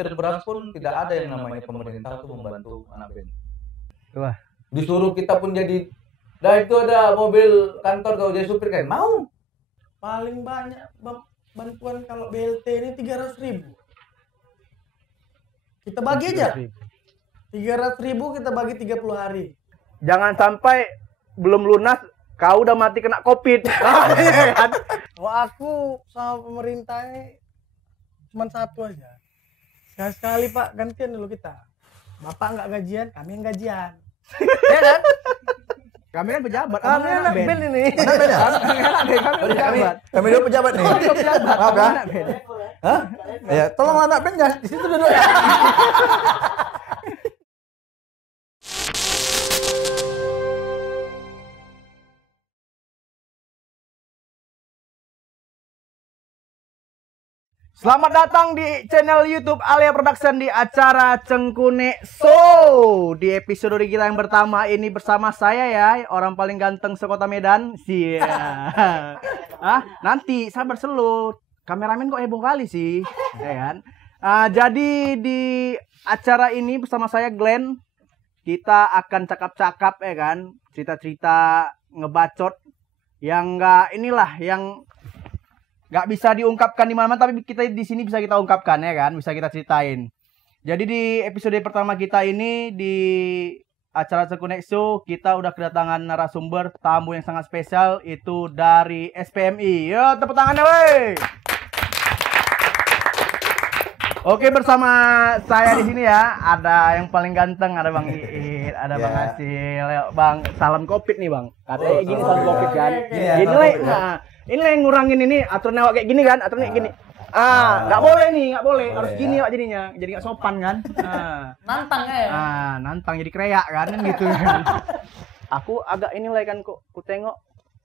butir beras pun tidak ada yang namanya pemerintah untuk membantu anak band. Wah. Disuruh kita pun jadi, dah itu ada mobil kantor kau jadi supir kan, mau? Paling banyak bantuan kalau BLT ini 300.000. Kita bagi aja 300.000, kita bagi 30 hari. Jangan sampai belum lunas kau udah mati kena COVID. Wah, aku sama pemerintah ini cuma satu aja. Sekali-sekali Pak, gantian dulu kita. Bapak nggak gajian, kami yang gajian. Ya kan? Kami kan pejabat. Kami anak band ini. Kami dulu pejabat nih. Maaf ya. Hah? Ya, tolong anak band ya, di situ duduk ya. Selamat datang di channel YouTube Alia Production di acara Cengkune Show. Di episode kita yang pertama ini bersama saya ya, orang paling ganteng sekota Medan. Sia. Nanti sabar selut. Kameramen kok heboh kali sih, ya kan? Jadi di acara ini bersama saya Glenn, kita akan cakap-cakap ya kan, cerita-cerita ngebacot yang yang nggak bisa diungkapkan di mana-mana, tapi kita di sini bisa kita ungkapkan ya kan, bisa kita ceritain. Jadi di episode pertama kita ini di acara Cengkune Show kita udah kedatangan narasumber tamu yang sangat spesial, itu dari SPMI. Yo, tepuk tangannya weh. Oke, bersama saya di sini ya ada yang paling ganteng, ada Bang Iit, ada Bang Asil. Bang, salam Covid nih Bang. Katanya gini salam Covid kan. Gini lah. Ini yang ngurangin ini aturan awak kayak gini kan, aturan kayak gini. Nggak boleh nih, nggak boleh. Harus gini Pak jadinya. Jadi nggak sopan kan. Nantang ya. Nantang jadi kreak kan gitu kan. Aku agak inilah kan kok ku tengok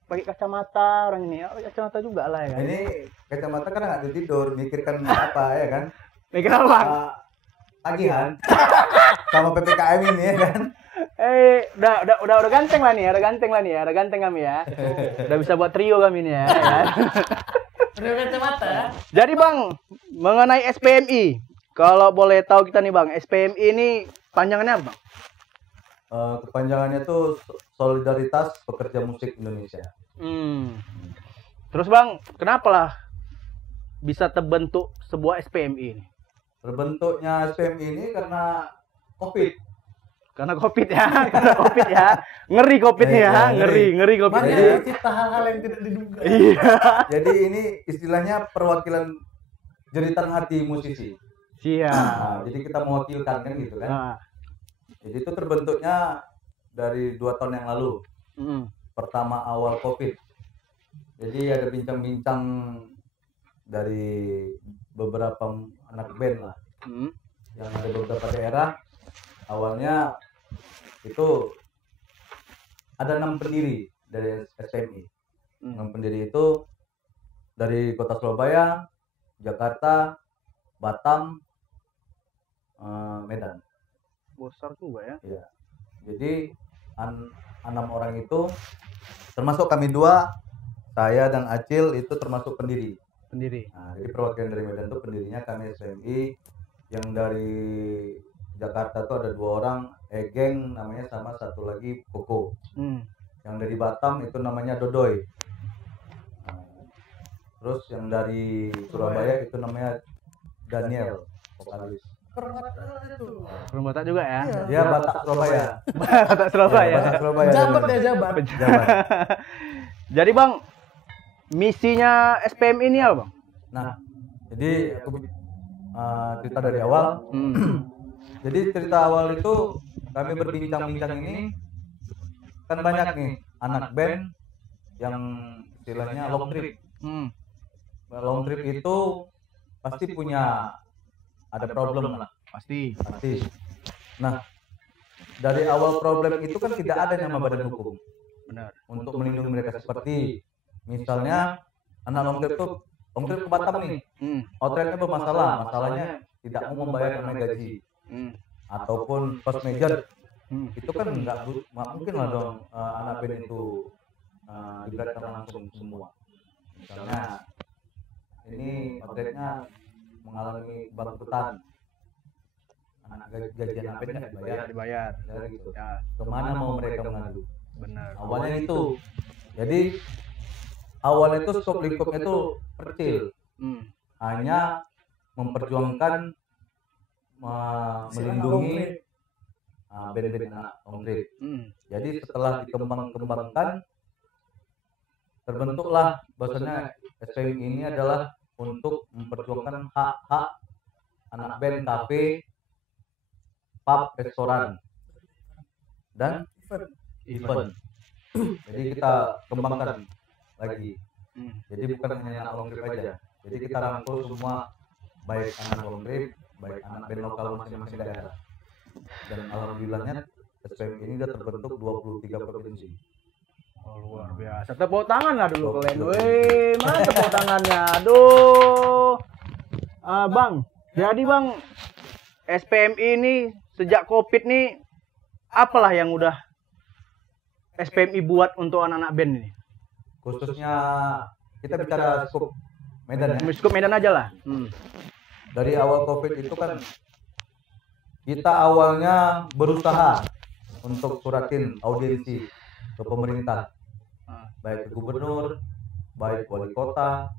pakai kacamata orang ini. Ya, kacamata juga lah ya kan. Ini kacamata kan nggak tidur, mikirkan apa ya kan? Mikir apa? Tagihan sama PPKM ini ya kan? Udah ganteng lah nih, ada ganteng kami ya. Udah bisa buat trio kami nih ya. Trio kacamata. Jadi Bang, mengenai SPMI, kalau boleh tahu kita nih Bang, SPMI ini panjangannya apa Bang? Kepanjangannya tuh Solidaritas Pekerja Musik Indonesia. Terus Bang, kenapa lah bisa terbentuk sebuah SPMI ini? Terbentuknya SPMI ini karena COVID. Karena COVID ya, ngeri COVID ya, ngeri COVID. Banyak tercipta hal-hal yang tidak diduga. Iya. Jadi ini istilahnya perwakilan jeritan hati musisi. Siap. Jadi kita mewakilkan kan gitu kan. Jadi itu terbentuknya dari 2 tahun yang lalu. Pertama awal COVID. Jadi ada bincang-bincang dari beberapa anak band lah. Yang ada beberapa daerah. Awalnya itu ada 6 pendiri dari SPMI. 6 pendiri itu dari kota Surabaya, Jakarta, Batam, Medan. Besar juga ya. Iya. Jadi 6 orang itu termasuk kami 2, saya dan Acil itu termasuk pendiri. Nah, jadi perwakilan dari Medan itu pendirinya kami SPMI. Yang dari Jakarta tuh ada 2 orang, Egeng namanya, sama satu lagi Koko. Yang dari Batam itu namanya Dodoy. Terus yang dari Surabaya itu namanya Daniel, vokalis. Orang Batak juga ya? Dia Batak Surabaya. Batak Surabaya. Batak Surabaya. Jabat. Jadi Bang, misinya SPMI ini apa Bang? Nah, jadi aku cerita dari awal. Jadi cerita awal itu kami berbincang-bincang ini kan banyak nih anak band yang istilahnya long trip. Long trip itu pasti punya ada problem lah. Pasti. Nah, dari awal problem itu kan tidak ada nama badan hukum. Benar. Untuk melindungi mereka, seperti misalnya anak long trip ke Batam nih. Outletnya bermasalah, masalahnya tidak mau membayar namanya gaji. Ataupun post major itu kan nggak mungkin lah dong anak band itu diberatkan langsung semua. Misalnya ini outletnya mengalami bangkrutan, gajian anak band nggak dibayar. Dibayar. Gitu. Ya, Kemana mau mereka mengadu? benar. Awalnya itu. Jadi awalnya itu skop lingkupnya itu kecil. Hanya memperjuangkan melindungi band-band anak konkret. Jadi setelah dikembangkan terbentuklah bahwasanya SPM ini adalah untuk memperjuangkan hak-hak anak band kafe, pub, restoran, dan event. Jadi kita kembangkan lagi. Jadi bukan hanya anak konkret aja. Jadi kita rangkul semua, baik anak konkret, baik anak band lokal masing-masing daerah. Dan alhamdulillahnya SPM ini sudah terbentuk 23 provinsi. Oh, luar biasa. Tepuk tangan lah dulu kalian. Wih, mana tepuk tangannya? Aduh. Bang, jadi Bang, SPM ini sejak Covid nih apalah yang udah SPMI buat untuk anak-anak band ini? Khususnya kita bicara skup Medan ya. Skup Medan aja lah. Dari awal Covid itu kan kita awalnya berusaha untuk suratin audiensi ke pemerintah, baik ke gubernur, baik wali kota,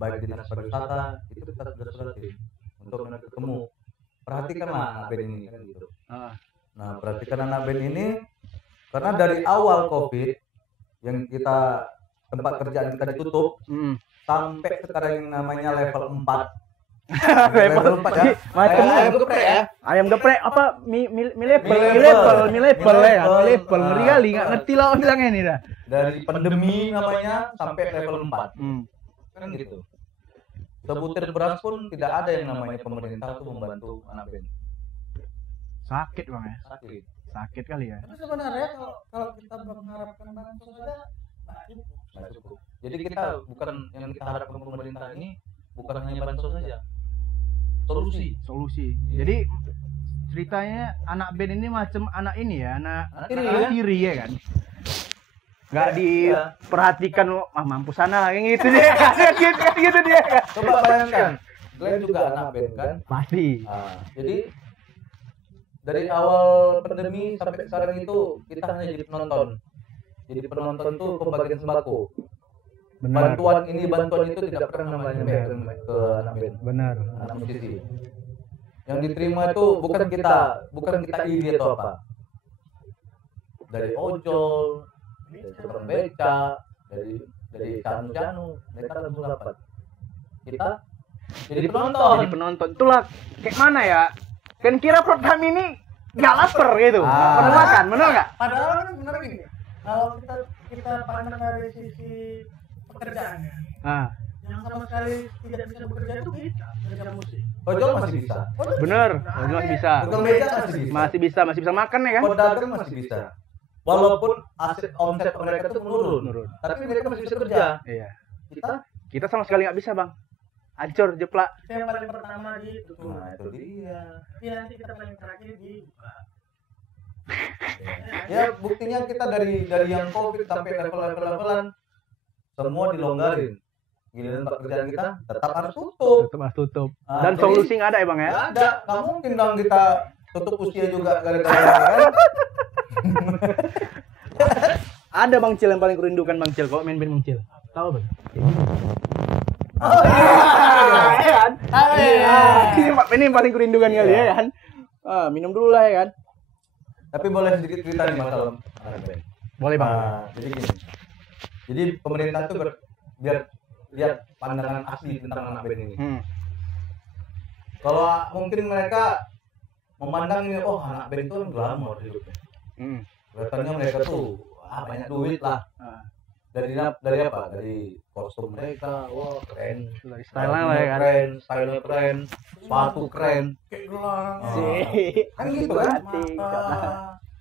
baik dinas pariwisata, itu kita sudah suratin untuk mereka ketemu. Perhatikanlah anak band ini kan gitu. Nah, perhatikan anak band ini karena dari awal Covid yang kita tempat kerjaan kita ditutup sampai sekarang yang namanya level 4. Level 4 ya. Macam ayam geprek ya. Ayam geprek apa milebel ya. Milebel ngeri kali, enggak ngerti lah bilangnya ini dah. Dari pandemi namanya sampai level 4. Kan gitu. Sebutir beras pun tidak ada yang namanya pemerintah untuk membantu anak band. Sakit Bang ya. Sakit kali ya. Tapi sebenarnya kalau kita mengharapkan bansos saja Nggak cukup. Jadi kita bukan yang kita harapkan pemerintah ini bukan hanya bansos saja. Solusi. Jadi ceritanya anak band ini macam anak ini ya, anak tiri ya kan. Nggak diperhatikan, mampus sana kayak gitu dia. gitu dia. Coba bayangkan, Glenn juga anak band kan? Pasti. Jadi dari awal pandemi sampai sekarang itu kita hanya jadi penonton. Jadi penonton tuh pembagian sembako. Benar. Bantuan itu tidak pernah namanya ke anak band. Benar. Anak musisi. Yang diterima itu bukan kita iri atau apa. Dari ojol, dari tukang beca, dari canu, mereka langsung dapat. Kita jadi penonton. Itulah kayak mana ya? Kan kira program ini nggak lapar gitu, nggak pernah makan, benar nggak? Padahal kan benar gini. Kalau kita pandang dari sisi pekerjaannya, yang sama sekali tidak bisa bekerja itu kita bekerja musik. Ojol masih bisa. Bener, masih bisa. Tukang beca Masih bisa makan ya kan? Pedagang masih bisa. Walaupun omset mereka tuh menurun. Tapi mereka masih bisa kerja. Iya. Kita sama sekali nggak bisa Bang. Hancur jeplak. Itu yang paling pertama gitu. Nah, itu dia. Tapi nanti kita paling terakhir dibuka. Ya buktinya kita dari yang Covid sampai levelan semua dilonggarin. Giliran pekerjaan kita tetap harus tutup. Dan solusi nggak ada ya Bang ya? Nggak ada. Nggak mungkin dong kita tutup usia juga gara-gara ini kan. Ada Bang Cil yang paling kurindukan Bang Cil kalau main band Bang Cil. Tahu Bang? Ini yang paling kurindukan kali ya kan? Minum dulu lah ya kan? Tapi boleh sedikit cerita nih masalah anak band. Boleh Bang. Jadi gini. Jadi pemerintah tuh biar lihat pandangan asli tentang anak band ini. Kalau mungkin mereka memandang ini, oh anak band itu glamor hidupnya. Kelihatannya mereka tuh banyak duit lah. Dari apa? Dari kostum mereka, wah keren. Dari style-nya lah ya kan. Keren, style keren, sepatu keren. Kayak gelang. Kan gitu kan?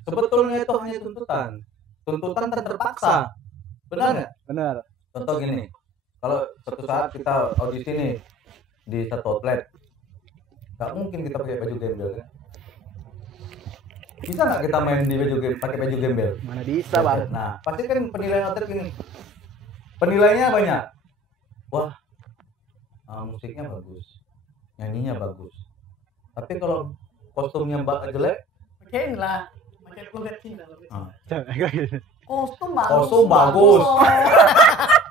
Sebetulnya itu hanya tuntutan terpaksa. Benar nggak? Benar. Contoh gini, kalau suatu saat kita audisi nih di satu outlet, nggak mungkin kita pakai baju gembel kan? Bisa nggak kita main di pakai baju gembel? Mana bisa Bang? Nah, pasti kan penilaian outlet gini. Penilaiannya banyak. Wah, musiknya bagus, nyanyinya bagus. Tapi kalau kostumnya jelek, Pakein lah. Pakai logat Cina. Kostum kostum bagus.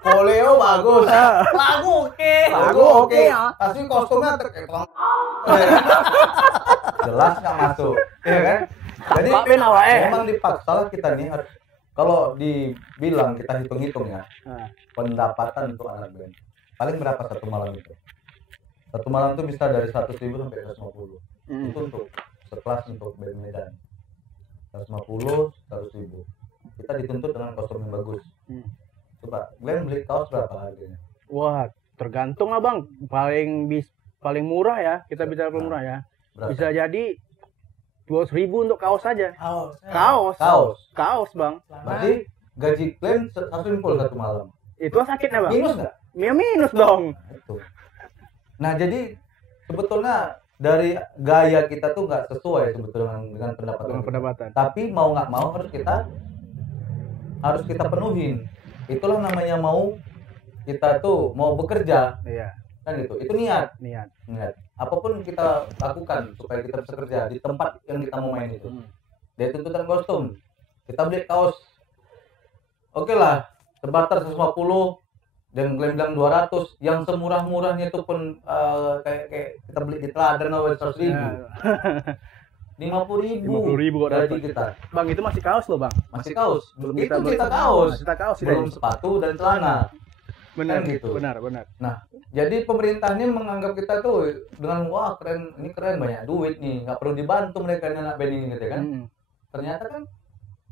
Poleo bagus. Lagu oke. Lagu oke. Tapi kostumnya terketong. Jelas nggak masuk, ya kan? Jadi memang dipaksa lah kita nih. Kalau dibilang kita hitung-hitung ya, pendapatan untuk anak band paling berapa satu malam itu? Satu malam itu bisa dari 100.000 sampai 150. Itu untuk sekelas untuk band Medan. 150, 100.000. Kita dituntut dengan kostum yang bagus. Coba, Glenn beli kaos berapa harganya? Wah, tergantung abang. Paling murah ya, kita bicara paling murah ya. Berapa? Bisa jadi 200.000 untuk kaos saja. Kaos bang. Berarti gaji Glenn 150 satu malam. Itu sakitnya bang. Minus nggak? Ya minus dong. Itu. Nah jadi sebetulnya dari gaya kita tuh nggak sesuai sebetulnya dengan pendapatan. Tapi mau nggak mau harus kita penuhin. Itulah namanya mau kita tuh mau bekerja. Iya. Kan gitu. Itu niat. Apapun kita lakukan supaya kita bisa kerja di tempat yang kita mau main itu. Dari tuntutan kostum, kita beli kaos. Oke lah, terbatas 150 dan Glenn bilang 200. Yang semurah-murahnya itu pun kayak kita beli di Teladan 100.000. 50.000 gaji kita. Bang itu masih kaos loh bang. Masih kaos. Belum Itu kita kaos. Belum sepatu dan celana. Benar Kan gitu. Benar. Nah, jadi pemerintah ini menganggap kita tuh dengan wah keren, ini keren banyak duit nih, nggak perlu dibantu mereka anak band ini gitu kan. Ternyata kan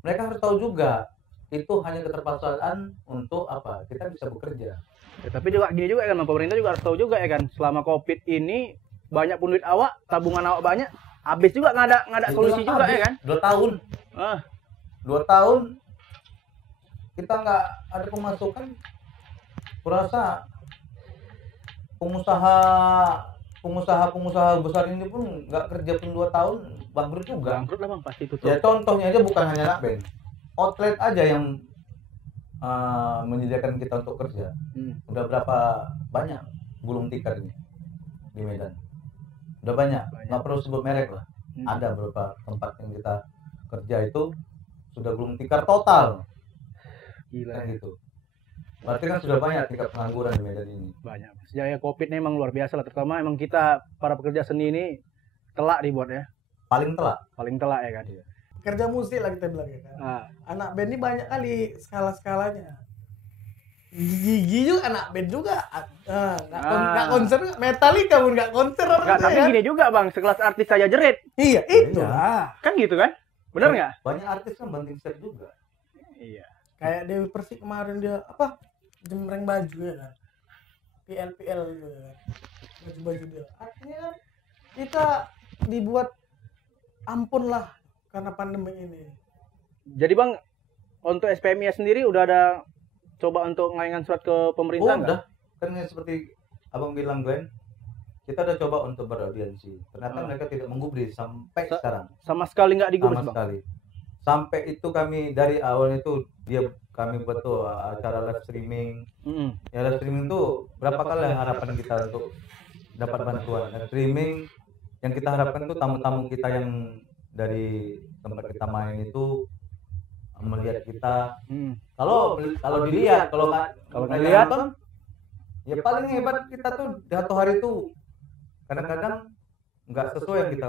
mereka harus tahu juga itu hanya keterpaksaan untuk apa? Kita bisa bekerja. Ya, tapi juga gini juga kan, pemerintah juga harus tahu juga ya kan, selama Covid ini banyak pun duit awak, tabungan awak banyak, habis juga nggak ada solusi juga ya kan. 2 tahun. 2 tahun kita nggak ada pemasukan. Kurasa pengusaha besar ini pun nggak kerja pun 2 tahun bangkrut juga. Bangkrut lah bang pasti itu. Ya contohnya aja bukan hanya anak band, outlet aja yang menyediakan kita untuk kerja. Udah berapa banyak gulung tikar ini di Medan? Udah banyak. Nggak perlu sebut merek lah. Ada beberapa tempat yang kita kerja itu sudah gulung tikar total. Gila kan gitu. Berarti kan sudah banyak tingkat pengangguran di Medan ini. Banyak. Sejak Covid ini emang luar biasa lah. Terutama emang kita para pekerja seni ini telak dibuat ya. Paling telak ya kan. Iya. Kerja musik lah kita bilang ya kan. Anak band ini banyak kali skala-skalanya. Gigi juga anak band juga. Nggak konser, Metallica pun nggak konser. Tapi gini juga bang, sekelas artis saja jerit. Iya itu. Kan gitu kan? Bener nggak? Banyak artis kan banting set juga. Iya. Kayak Dewi Persik kemarin dia jemreng baju ya kan. PL gitu ya. Baju dia. Artinya kan kita dibuat ampun lah karena pandemi ini. Jadi bang, untuk SPMI sendiri udah ada coba untuk ngayangkan surat ke pemerintah nggak? Udah. Kan seperti abang bilang Glenn, kita udah coba untuk beraudiensi. Ternyata mereka tidak menggubris sampai sekarang. Sama sekali nggak digubris bang? Sekali. Sampai itu kami dari awal itu kami buat tuh acara live streaming. Ya live streaming tuh berapa kali harapan kita untuk dapat bantuan. Live streaming yang kita harapkan tuh tamu-tamu kita yang dari tempat kita main itu melihat kita. Kalau dilihat, kalau nggak dilihat ya paling hebat kita tuh satu hari itu kadang-kadang nggak sesuai yang kita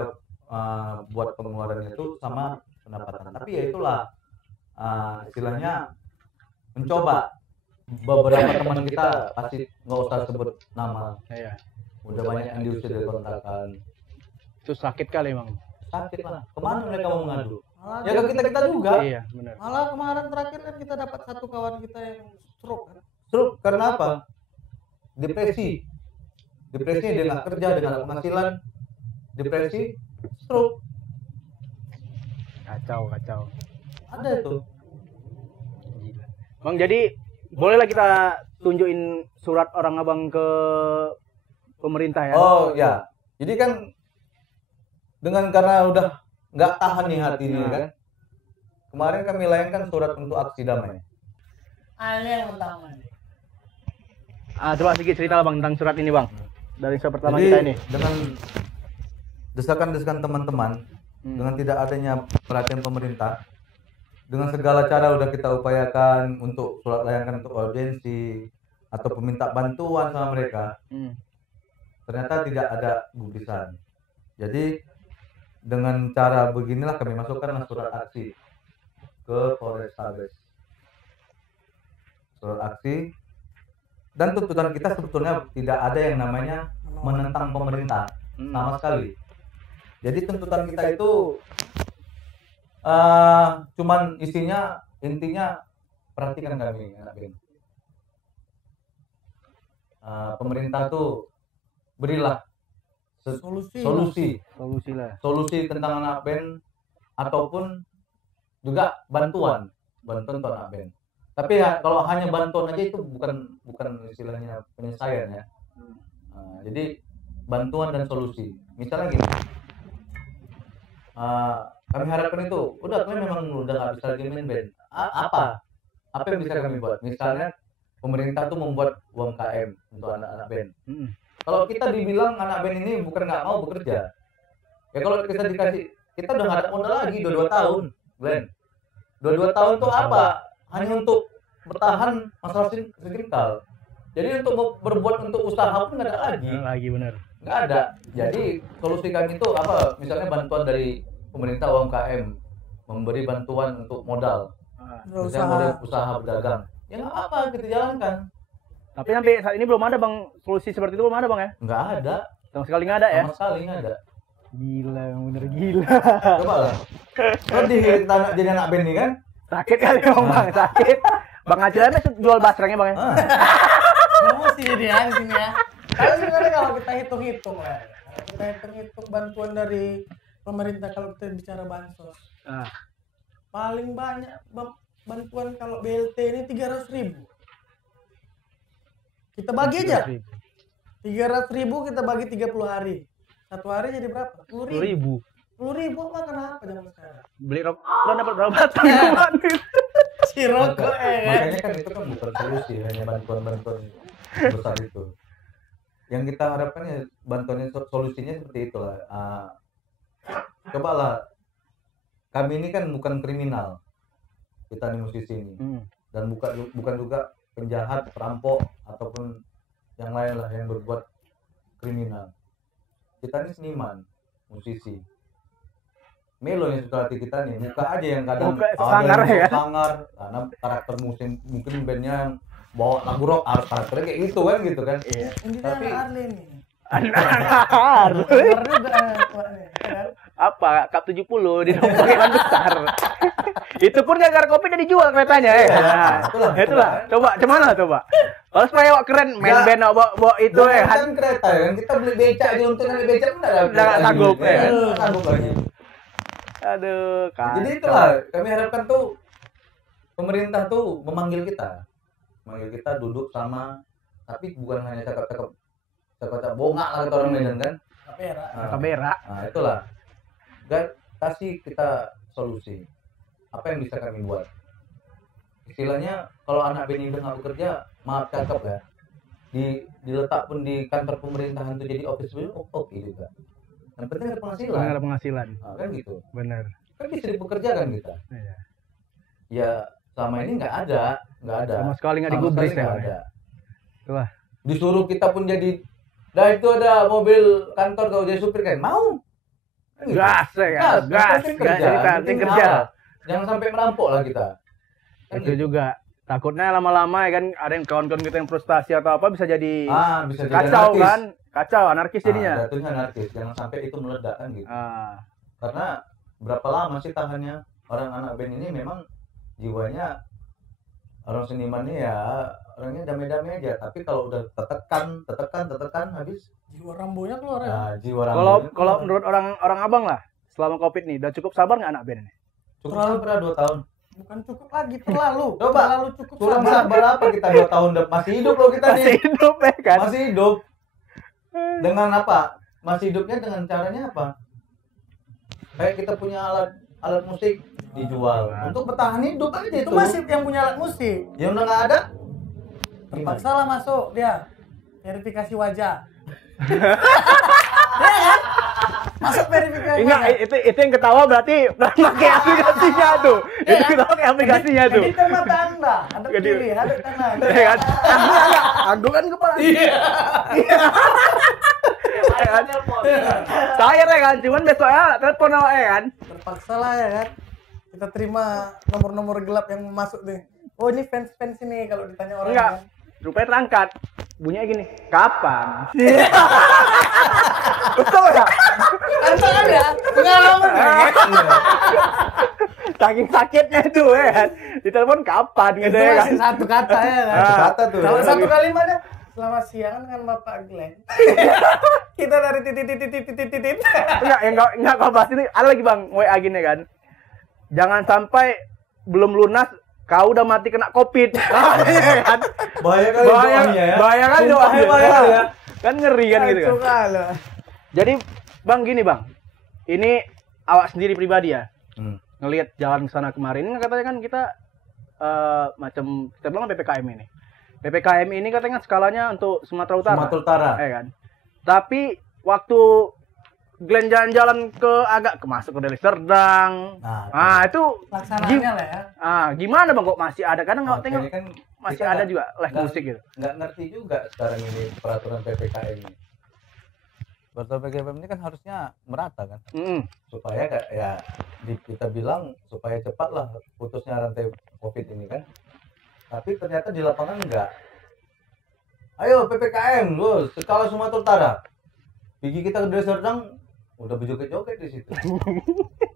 buat pengeluarannya itu sama pendapatan. Tapi ya itulah istilahnya mencoba. Beberapa teman kita pasti nggak usah sebut nama. Iya. Udah banyak yang diusir dari kontrakan. Itu sakit kali bang. Sakit lah. Kemana mereka mau mengadu? Ya ke kita juga. Iya benar. Malah kemarin terakhir kan kita dapat satu kawan kita yang stroke kan. Stroke karena apa? Depresi dia nggak kerja, dia nggak penghasilan, depresi, stroke. Kacau. Ada itu. Gila. Bang, jadi bolehlah kita tunjukin surat orang abang ke pemerintah ya? Oh ya, jadi kan karena udah nggak tahan nih hati ini kan. Kemarin kami layangkan surat untuk aksi damai. Yang pertama nih. Coba sedikit cerita bang tentang surat ini bang. Dari surat pertama jadi, kita ini. desakan-desakan teman-teman dengan tidak adanya perhatian pemerintah, dengan segala cara udah kita upayakan untuk surat layangan untuk audiensi atau peminta bantuan sama mereka, ternyata tidak ada gubrisan. Jadi dengan cara beginilah kami masukkan surat aksi ke Polrestabes. Surat aksi, dan tuntutan kita sebetulnya tidak ada yang namanya menentang pemerintah sama sekali. Jadi tuntutan kita itu cuman intinya perhatikan kami anak BEN. Pemerintah tuh berilah solusi tentang anak BEN ataupun juga bantuan untuk anak BEN. Tapi ya, kalau hanya bantuan aja itu bukan istilahnya penyelesaian ya. Jadi bantuan dan solusi. Misalnya gini, kami harapkan itu, udah kami memang udah nggak bisa lagi main BEN. Apa yang bisa kami buat? Misalnya pemerintah tuh membuat UMKM untuk anak-anak BEN. Kalau kita dibilang anak BEN ini bukan nggak mau bekerja, ya kalau kita udah nggak ada modal lagi 2 tahun, Glenn. 2 tahun tuh apa? Hanya untuk bertahan masalah skriptal. Jadi untuk berbuat untuk usaha pun nggak ada lagi. Benar. Nggak ada. Jadi solusi kami itu apa? Misalnya bantuan dari pemerintah UMKM, memberi bantuan untuk modal, misalnya modal usaha berdagang. Ya nggak apa, kita jalankan. Tapi sampai saat ini belum ada bang, solusi seperti itu belum ada bang ya? Nggak ada. Sama sekali nggak ada ya? Sama sekali nggak ada. Gila, yang bener gila. Coba lah. Sedih kita jadi anak BEN nih kan? Sakit kali bang, sakit. Bang Acilannya jual basrangnya bang ya? Promosi dia di sini ya. Tapi sebenarnya kalau kita hitung-hitung lah, kita hitung-hitung bantuan dari pemerintah kalau kita bicara bansos, paling banyak bantuan kalau BLT ini 300.000. Kita bagi aja 300.000, kita bagi 30 hari. 1 hari jadi berapa? 10.000. 10.000 mah kenapa zaman sekarang? Beli rokok lo dapat berapa? Si rokok Makanya kan itu kan bukan solusi, hanya bantuan-bantuan besar itu. Yang kita harapkan ya bantuannya, solusinya seperti itulah. Cobalah, kami ini kan bukan kriminal, kita nih musisi ini, dan bukan juga penjahat, perampok ataupun yang lain lah yang berbuat kriminal. Kita ini seniman, musisi. Melo yang suka hati kita nih, muka aja yang kadang sangar ya. Sangar, karena karakter musik mungkin bandnya yang bawa lagu rock harus karakternya kayak gitu kan. Iya. Tapi Arli nih. Arli. Apa? Kap 70 di paketan besar. Itu pun gara-gara kopi jadi jual keretanya ya. Itulah. Coba, gimana coba? Kalau supaya keren main band bawa itu ya kan kereta kan, kita beli becak di untuk naik becak pun enggak sanggup ya. Sanggup lagi. Aduh, kacau. Jadi itulah kami harapkan tuh pemerintah tuh memanggil kita duduk sama, tapi bukan hanya cakap-cakap bongak lah kata orang Medan kan. Kamera. Nah itulah, kasih kita solusi. Apa yang bisa kami buat? Istilahnya kalau anak BEN udah nggak bekerja, maaf cakap ya, diletak pun di kantor pemerintahan itu jadi office boy, oke juga. Yang penting ada penghasilan. Nah, kan gitu. Benar. Kan bisa dipekerjakan kita. Iya. Ya selama ini nggak ada. Sama sekali nggak digubris ya. Ada. Itulah. Disuruh kita pun jadi, itu ada mobil kantor kalau jadi supir kan mau. Kan gitu. Gas kerja. Jangan sampai merampok lah kita. Kan itu gitu. Juga takutnya lama-lama ya kan ada yang kawan-kawan kita yang frustasi atau apa bisa jadi bisa kacau jadi kan, anarkis jadinya. Jatuhnya anarkis, jangan sampai itu meledak kan gitu. Karena berapa lama sih tahannya orang anak BEN ini, memang jiwanya orang seniman ini ya orangnya damai-damai aja, tapi kalau udah tertekan habis jiwa rambonya keluar ya. Kalau menurut orang abang lah selama Covid nih udah cukup sabar nggak anak BEN ini? Cukup sabar 2 tahun. Bukan cukup lagi, terlalu. Coba terlalu cukup kurang sabar apa kita 2 tahun masih hidup loh kita nih. Masih hidup ya kan? Masih hidup. Dengan apa? Masih hidupnya dengan caranya apa? Kayak kita punya alat musik dijual untuk bertahan hidup aja itu. Itu masih yang punya alat musik. Yang udah nggak ada, terpaksa lah masuk dia verifikasi wajah. Masuk verifikasi. Enggak, itu yang ketawa berarti pakai aplikasinya tuh. Itu ketawa pakai aplikasinya tuh. Editor mata Anda, ada kiri, ada kanan. Ya kan? Aku kan kepala. Iya. Cair ya kan, cuman besoknya telepon awak ya kan. Terpaksa lah ya kan. Kita terima nomor-nomor gelap yang masuk nih. Oh ini fans-fans ini kalau ditanya orang. Enggak. Kan. Rupanya terangkat. Bunyinya gini. Kapan? Betul ya? Antar ada pengalaman ya. Saking sakitnya itu ya kan. Ditelepon kapan gitu Itu ya kan. masih satu kata ya kan. Satu kata tuh. Kalau satu kalimatnya selamat siang dengan Bapak Glenn. Kita dari titit. Enggak kau bahas ini. Ada lagi Bang, WA gini kan. Jangan sampai belum lunas kau udah mati kena Covid. Iya kan? Bahaya kali doanya ya. Bahaya kan Sumpah, doanya. bahaya ya. Kan ngeri kan gitu kan. Kalau Jadi Bang gini Bang. Ini awak sendiri pribadi ya. Ngelihat jalan ke sana kemarin ini katanya kan kita macam kita bilang PPKM ini. PPKM ini katanya skalanya untuk Sumatera Utara. Sumatera Utara. Ya kan. Tapi waktu Glenn jalan-jalan agak masuk ke Deli Serdang. Nah, itu laksananya lah ya. Gimana Bang kok masih ada? Kadang nggak tengok Kan masih ada juga live musik gitu. Nggak ngerti juga sekarang ini peraturan PPKM ini. Peraturan PPKM ini kan harusnya merata kan. Supaya ya kita bilang supaya cepatlah putusnya rantai Covid ini kan. Tapi ternyata di lapangan enggak. Ayo PPKM loh, skala Sumatera Utara. Pergi kita ke Deli Serdang udah berjoget-joget di situ.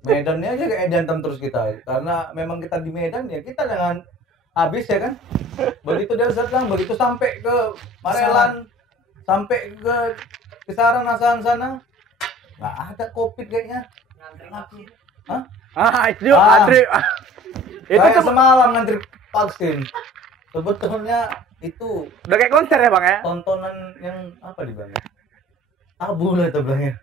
Medannya aja kayak edantem terus kita. Karena memang kita di Medan ya kita jangan habis ya kan. Begitu Deli Serdang, begitu sampai ke Marelan, sampai ke kisaran Asahan sana, nggak ada Covid kayaknya. Hah? Itu antri. Itu Kayak tuh semalam ngantri vaksin. Sebetulnya itu udah kayak konser ya Bang ya? tontonan yang apa dibilangnya? Tabu lah itu bilangnya.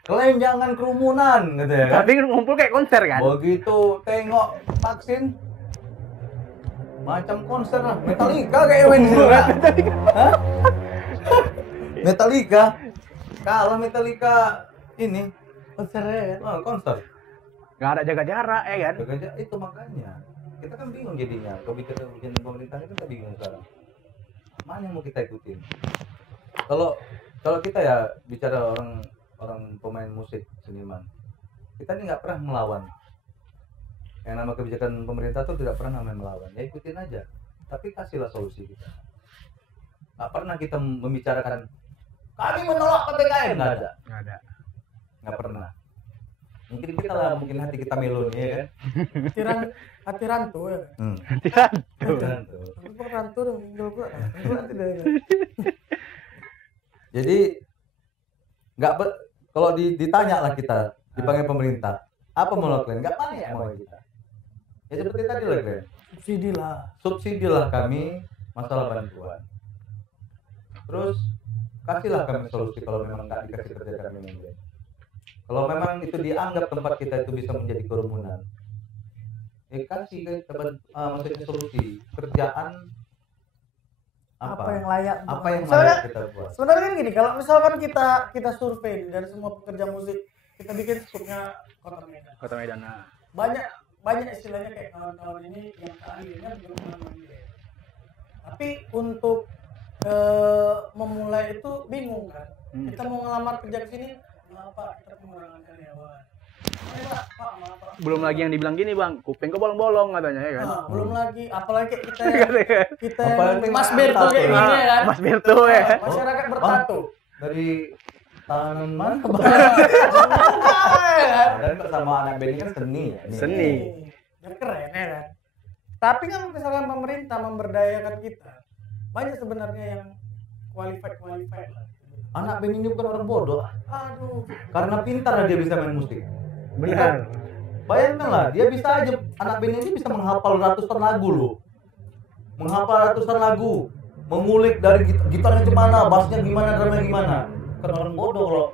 Klaim jangan kerumunan gitu ya kan. Tapi ngumpul kayak konser kan? Begitu tengok vaksin macam konser lah. Metallica kayak main gitu kan. Hah? Metallica. Kalau Metallica ini Konsernya ya. konser. Nggak ada jaga jarak ya kan? Bekerja itu makanya. Kita kan bingung jadinya. Kebijakan pemerintah itu kita bingung sekarang. Mana yang mau kita ikutin? Kalau kita ya bicara orang pemain musik seniman, kita ini nggak pernah melawan. Yang nama kebijakan pemerintah tuh tidak pernah namanya melawan. Ya ikutin aja. Tapi kasihlah solusi kita. Nggak pernah kita membicarakan kami menolak PPKM, nggak ada. Nggak pernah. Mungkin kita lah, mungkin hati kita melo nih ya kan. Hati rantu ya. Rantu dong, Jadi kalau ditanya lah kita dipanggil pemerintah apa mau lakukan, nggak banyak mau kita. Ya seperti tadi lah Glenn. Subsidilah kami masalah bantuan. Terus kasihlah kami solusi kalau memang nggak dikasih kerja kami Glenn. Kalau memang itu dianggap tempat kita itu bisa menjadi kerumunan, kasih maksudnya solusi kerjaan apa yang layak kita buat. Sebenarnya kan gini, kalau misalkan kita survei dari semua pekerja musik, kita bikin skupnya Kota Medan. Banyak istilahnya kayak kawan-kawan ini yang akhirnya belum mandiri. Tapi untuk memulai itu bingung kan. Kita mau ngelamar kerja ke sini, kenapa kita pengurangan karyawan? Belum lagi yang dibilang gini Bang, kuping kok bolong-bolong katanya ya kan. Belum lagi, apalagi kita Apalagi Mas Berto kayak gini ya kan. Mas Berto ya. Masyarakat bertato. Dari tangan mana? Dan bersama anak band ini kan seni ya. Seni. Dan keren ya kan. Tapi kan misalkan pemerintah memberdayakan kita, banyak sebenarnya yang qualified lah. Anak band ini bukan orang bodoh. Aduh. Karena pintar dia bisa main musik. Benar. Bayangkan lah, dia bisa aja, anak band ini bisa menghafal ratusan lagu loh. Menghafal ratusan lagu, mengulik dari gitarnya gimana, bassnya gimana, drumnya gimana. Bukan orang bodoh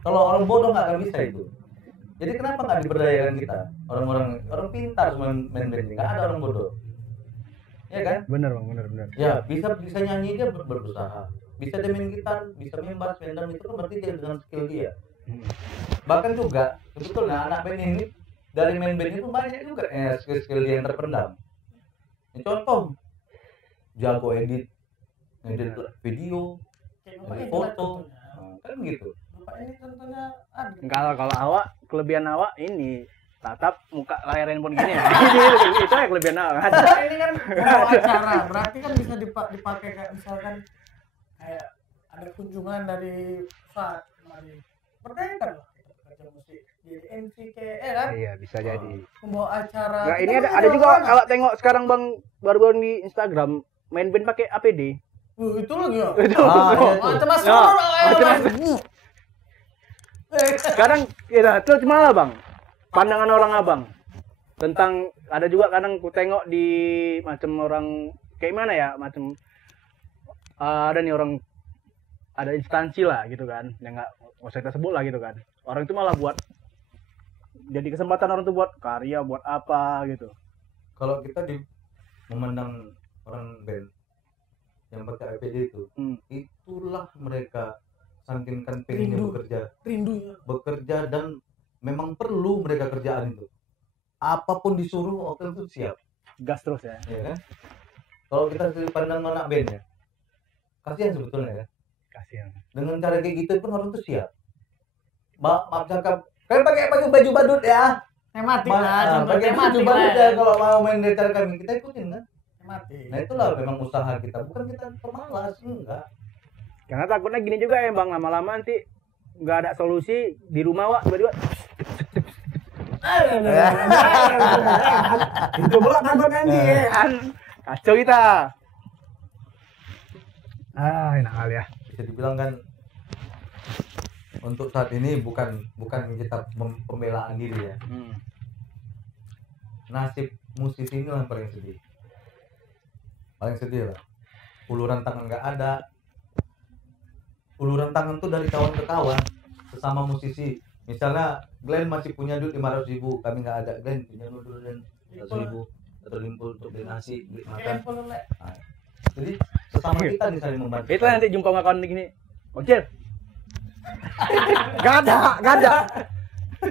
kalau orang bodoh nggak akan bisa itu. Jadi kenapa nggak diberdayakan kita? Orang pintar main band ini, nggak ada orang bodoh. Ya kan? Benar Bang, benar. Ya, bisa nyanyi dia berusaha. Bisa dia main gitar, bisa main bass, main drum, itu kan berarti dia dengan skill dia. Bahkan juga sebetulnya anak band ini dari main band itu banyak juga skill-skill yang terpendam. Contoh jago edit video, edit foto, kan gitu. Bapak ini contohnya ada. Kalau awak kelebihan awak ini tatap muka layar handphone gini ya. Itu ya kelebihan awak. Nah, ini kan mau acara, berarti kan bisa dipakai kayak misalkan kayak ada kunjungan dari Fat kemarin. Percayakan lah kita kerja musik jadi MC kayak kan? Iya, bisa jadi. Membawa acara. Nah, ini ada juga kalau tengok sekarang Bang baru-baru di Instagram main band pakai APD. Itu lagi ya. Itu. Macam masuk. Sekarang ya itu malah Bang. Pandangan orang Abang tentang ada juga kadang ku tengok di macam orang kayak mana ya, macam ada nih orang ada instansi lah gitu kan, yang nggak usah kita sebut lah gitu kan. Orang itu malah buat jadi kesempatan orang itu buat karya, buat apa gitu. Kalau kita memandang orang band yang pakai APD itu, itulah mereka saking kan pengennya bekerja dan memang perlu mereka kerjaan itu. Apapun disuruh hotel itu siap. Gas terus ya. Ya kan? Kalau kita pandang anak band ya, kasihan sebetulnya ya. Kasihan. Dengan cara kayak gitu pun orang tuh siap. Maaf cakap, kalian pakai baju badut ya. Tematik lah, pakai baju badut ya kalau mau main di acara kami kita ikutin kan. Tematik. Nah itulah memang usaha kita, bukan kita pemalas, enggak. Karena takutnya gini juga ya Bang, lama-lama nanti nggak ada solusi di rumah Wak tiba-tiba itu pula kantor Kandi kan kacau kita. Enak kali ya. Bisa dibilang kan untuk saat ini bukan kita pembelaan diri ya. Nasib musisi ini yang paling sedih lah. Uluran tangan nggak ada. Uluran tangan tuh dari kawan ke kawan sesama musisi. Misalnya Glenn masih punya duit 500.000, kami nggak ada. Glenn punya duit 100.000 atau limpul untuk beli nasi, beli makan. Nah, jadi sesama kita nih saling membantu. Itu nanti jumpa sama kawan gini, Bocil. Gak ada.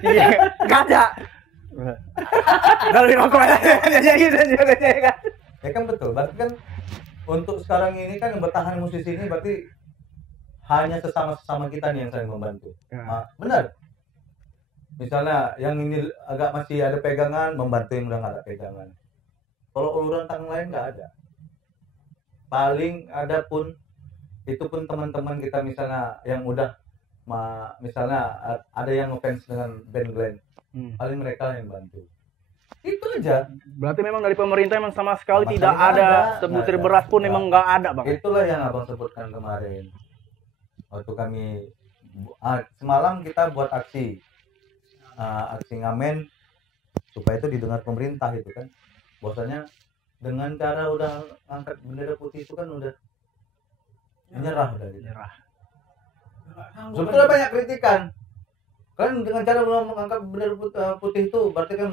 Iya, gak ada. Dari rokok aja gitu kan. Ya kan betul. Berarti kan untuk sekarang ini kan yang bertahan musisi ini berarti hanya sesama kita nih yang saling membantu. Nah, benar. Misalnya yang ini agak masih ada pegangan, membantu yang udah nggak ada pegangan. Kalau uluran tangan lain nggak ada. Paling ada pun itu pun teman-teman kita misalnya yang udah misalnya ada yang ngefans dengan band Glenn, paling mereka yang bantu. Itu aja. Berarti memang dari pemerintah memang sama sekali tidak ada sebutir beras pun memang nggak ada Bang. Itulah yang abang sebutkan kemarin. Waktu kami semalam kita buat aksi ngamen supaya itu didengar pemerintah itu kan. Bahwasanya dengan cara udah angkat bendera putih itu kan udah menyerah udah gitu. Sebetulnya banyak kritikan. Kan dengan cara mengangkat bendera putih itu berarti kan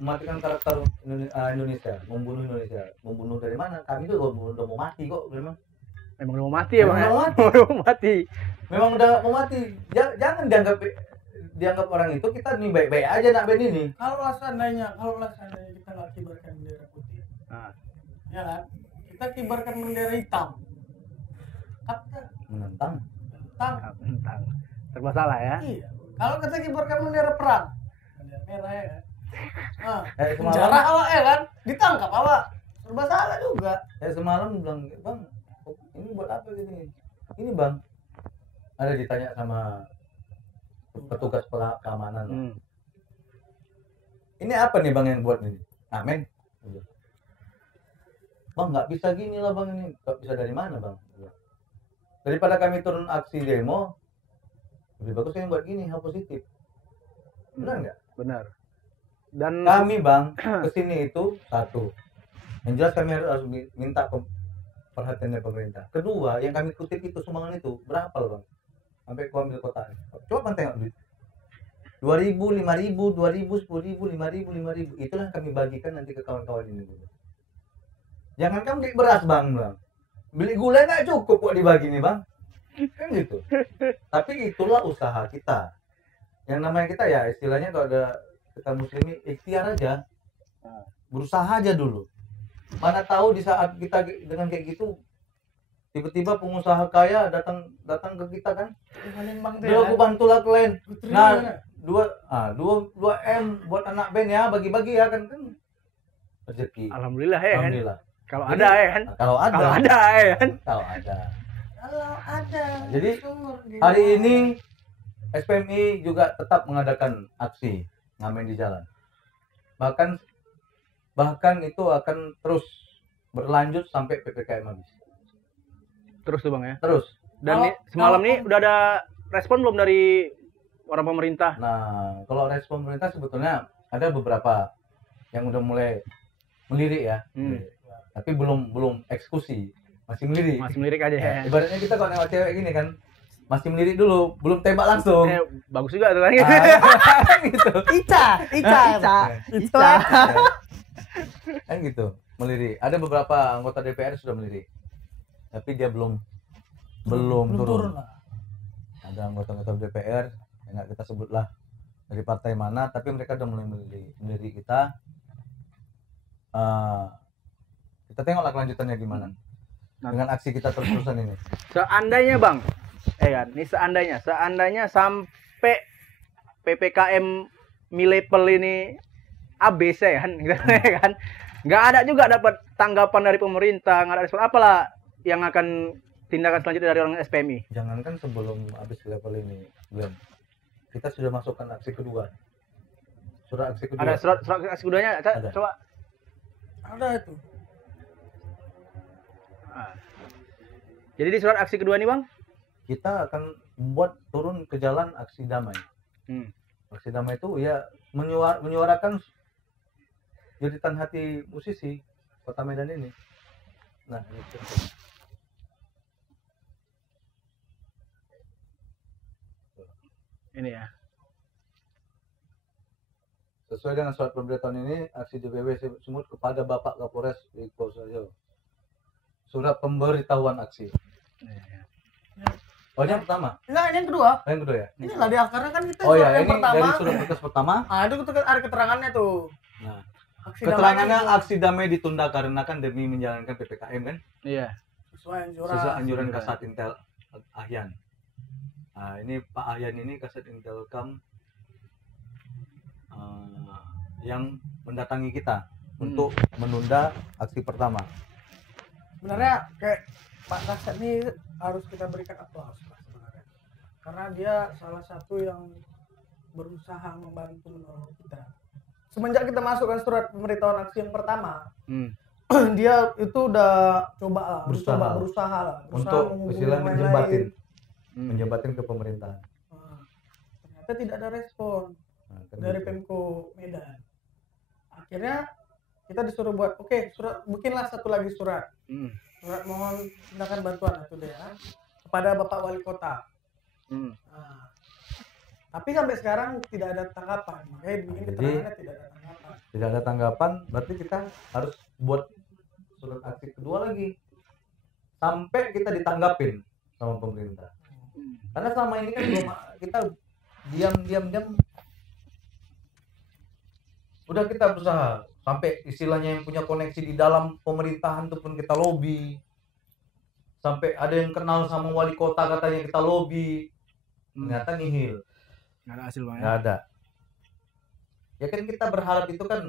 mematikan karakter Indonesia, membunuh Indonesia. Membunuh dari mana? Kami tuh udah mau mati kok memang. Memang udah mau mati ya Bang. Mau mati. Memang udah mau mati. Jangan dianggap orang itu kita nih baik-baik aja nak band ini. Kalau seandainya kita nggak kibarkan bendera putih, ya kan? Kita kibarkan bendera hitam. Apa? Menentang. Serba salah ya. Iya. Kalau kita kibarkan bendera perang, bendera merah ya kan? Semalam awak ya kan? Ditangkap awak. Serba salah juga. Semalam bilang, "Bang, ini buat apa gini?" Ini Bang. Ada ditanya sama petugas keamanan. Ini apa nih Bang yang buat ini? Amin. Bang, nggak bisa gini lah Bang ini. Nggak bisa dari mana Bang? Daripada kami turun aksi demo, lebih bagus yang buat gini, hal positif. Benar nggak? Benar. Dan kami Bang kesini itu satu, yang jelas kami harus minta perhatiannya pemerintah. Kedua, yang kami kutip itu sumbangan itu berapa Bang? Sampai ku ambil kota. Coba Bang tengok duit. 2.000, 5.000, 2.000, 10.000, 5.000, 5.000. Itulah yang kami bagikan nanti ke kawan-kawan ini. Jangan kamu beli beras Bang. Beli gula nggak cukup kok dibagi nih Bang. kan gitu. Tapi itulah usaha kita. Yang namanya kita ya istilahnya kalau ada kita muslimi ikhtiar aja, berusaha aja dulu. Mana tahu di saat kita dengan kayak gitu tiba-tiba pengusaha kaya datang ke kita kan, aku bantulah kalian. Nah, 2 M buat anak Ben ya, bagi-bagi ya kan rezeki. Alhamdulillah ya. Alhamdulillah. Kalau Jadi, ada ya kan. Kalau ada ya kan. Kalau ada. Jadi sumur, hari ini SPMI juga tetap mengadakan aksi ngamen di jalan. Bahkan itu akan terus berlanjut sampai PPKM habis. Terus tuh Bang ya. Terus. Dan semalam nih udah ada respon belum dari orang pemerintah? Nah, kalau respon pemerintah sebetulnya ada beberapa yang udah mulai melirik ya. Tapi belum eksekusi, masih melirik. Masih melirik aja ya. Ibaratnya kita kalau nengok cewek gini kan, masih melirik dulu, belum tembak langsung. Bagus juga tuh kan. Gitu. Ica. Kan gitu, melirik. Ada beberapa anggota DPR sudah melirik. Tapi dia belum turun. Ada anggota DPR yang nggak kita sebutlah dari partai mana, tapi mereka udah mulai melirik kita. Kita tengoklah kelanjutannya gimana dengan aksi kita terus-terusan ini. Seandainya Bang, ini seandainya sampai PPKM milepel ini habis ya kan, kan nggak ada juga dapat tanggapan dari pemerintah, nggak ada respon, apalah yang akan tindakan selanjutnya dari orang SPMI? Jangankan sebelum habis level ini, Glenn, kita sudah masukkan aksi kedua. Surat aksi kedua. Ada surat aksi keduanya? Ada. Coba. Ada itu. Jadi di surat aksi kedua nih Bang, kita akan membuat turun ke jalan aksi damai. Aksi damai itu ya menyuarakan jeritan hati musisi Kota Medan ini. Nah, itu. Ini ya. Sesuai dengan surat pemberitahuan ini, aksi DPW Sumut kepada Bapak Kapolres Iko Sajo. Surat pemberitahuan aksi. Oh, yang pertama? Enggak, yang kedua. Yang kedua ya? Inilah dia, karena kan kita Oh ya, yang ini pertama. dari surat berkas pertama. Itu ada keterangannya tuh. Nah, Aksi keterangannya damai aksi damai ditunda karena kan demi menjalankan PPKM kan? Iya. sesuai anjuran Kasat Intel Ahyan. Nah, ini Pak Ahyan ini Kasat Intelkam yang mendatangi kita untuk menunda aksi pertama. Sebenarnya kayak Pak Kasat ini harus kita berikan aplaus sebenarnya, karena dia salah satu yang berusaha membantu menolong kita. Semenjak kita masukkan surat pemberitahuan aksi yang pertama, dia itu udah berusaha untuk istilahnya menjembatin ke pemerintahan. Ternyata tidak ada respon dari Pemko Medan. Akhirnya kita disuruh buat bikinlah satu lagi surat mohon tindakan bantuan itu deh ya, kepada Bapak Wali Kota. Tapi sampai sekarang tidak ada tanggapan, makanya bikin keterangannya tidak ada tanggapan. Berarti kita harus buat surat aksi kedua lagi sampai kita ditanggapin sama pemerintah. Karena selama ini kan kita diam udah kita berusaha sampai istilahnya yang punya koneksi di dalam pemerintahan itu pun kita lobby, sampai ada yang kenal sama wali kota katanya kita lobby, ternyata nihil, nggak ada hasil banget. Nggak ada. Ya kan kita berharap itu kan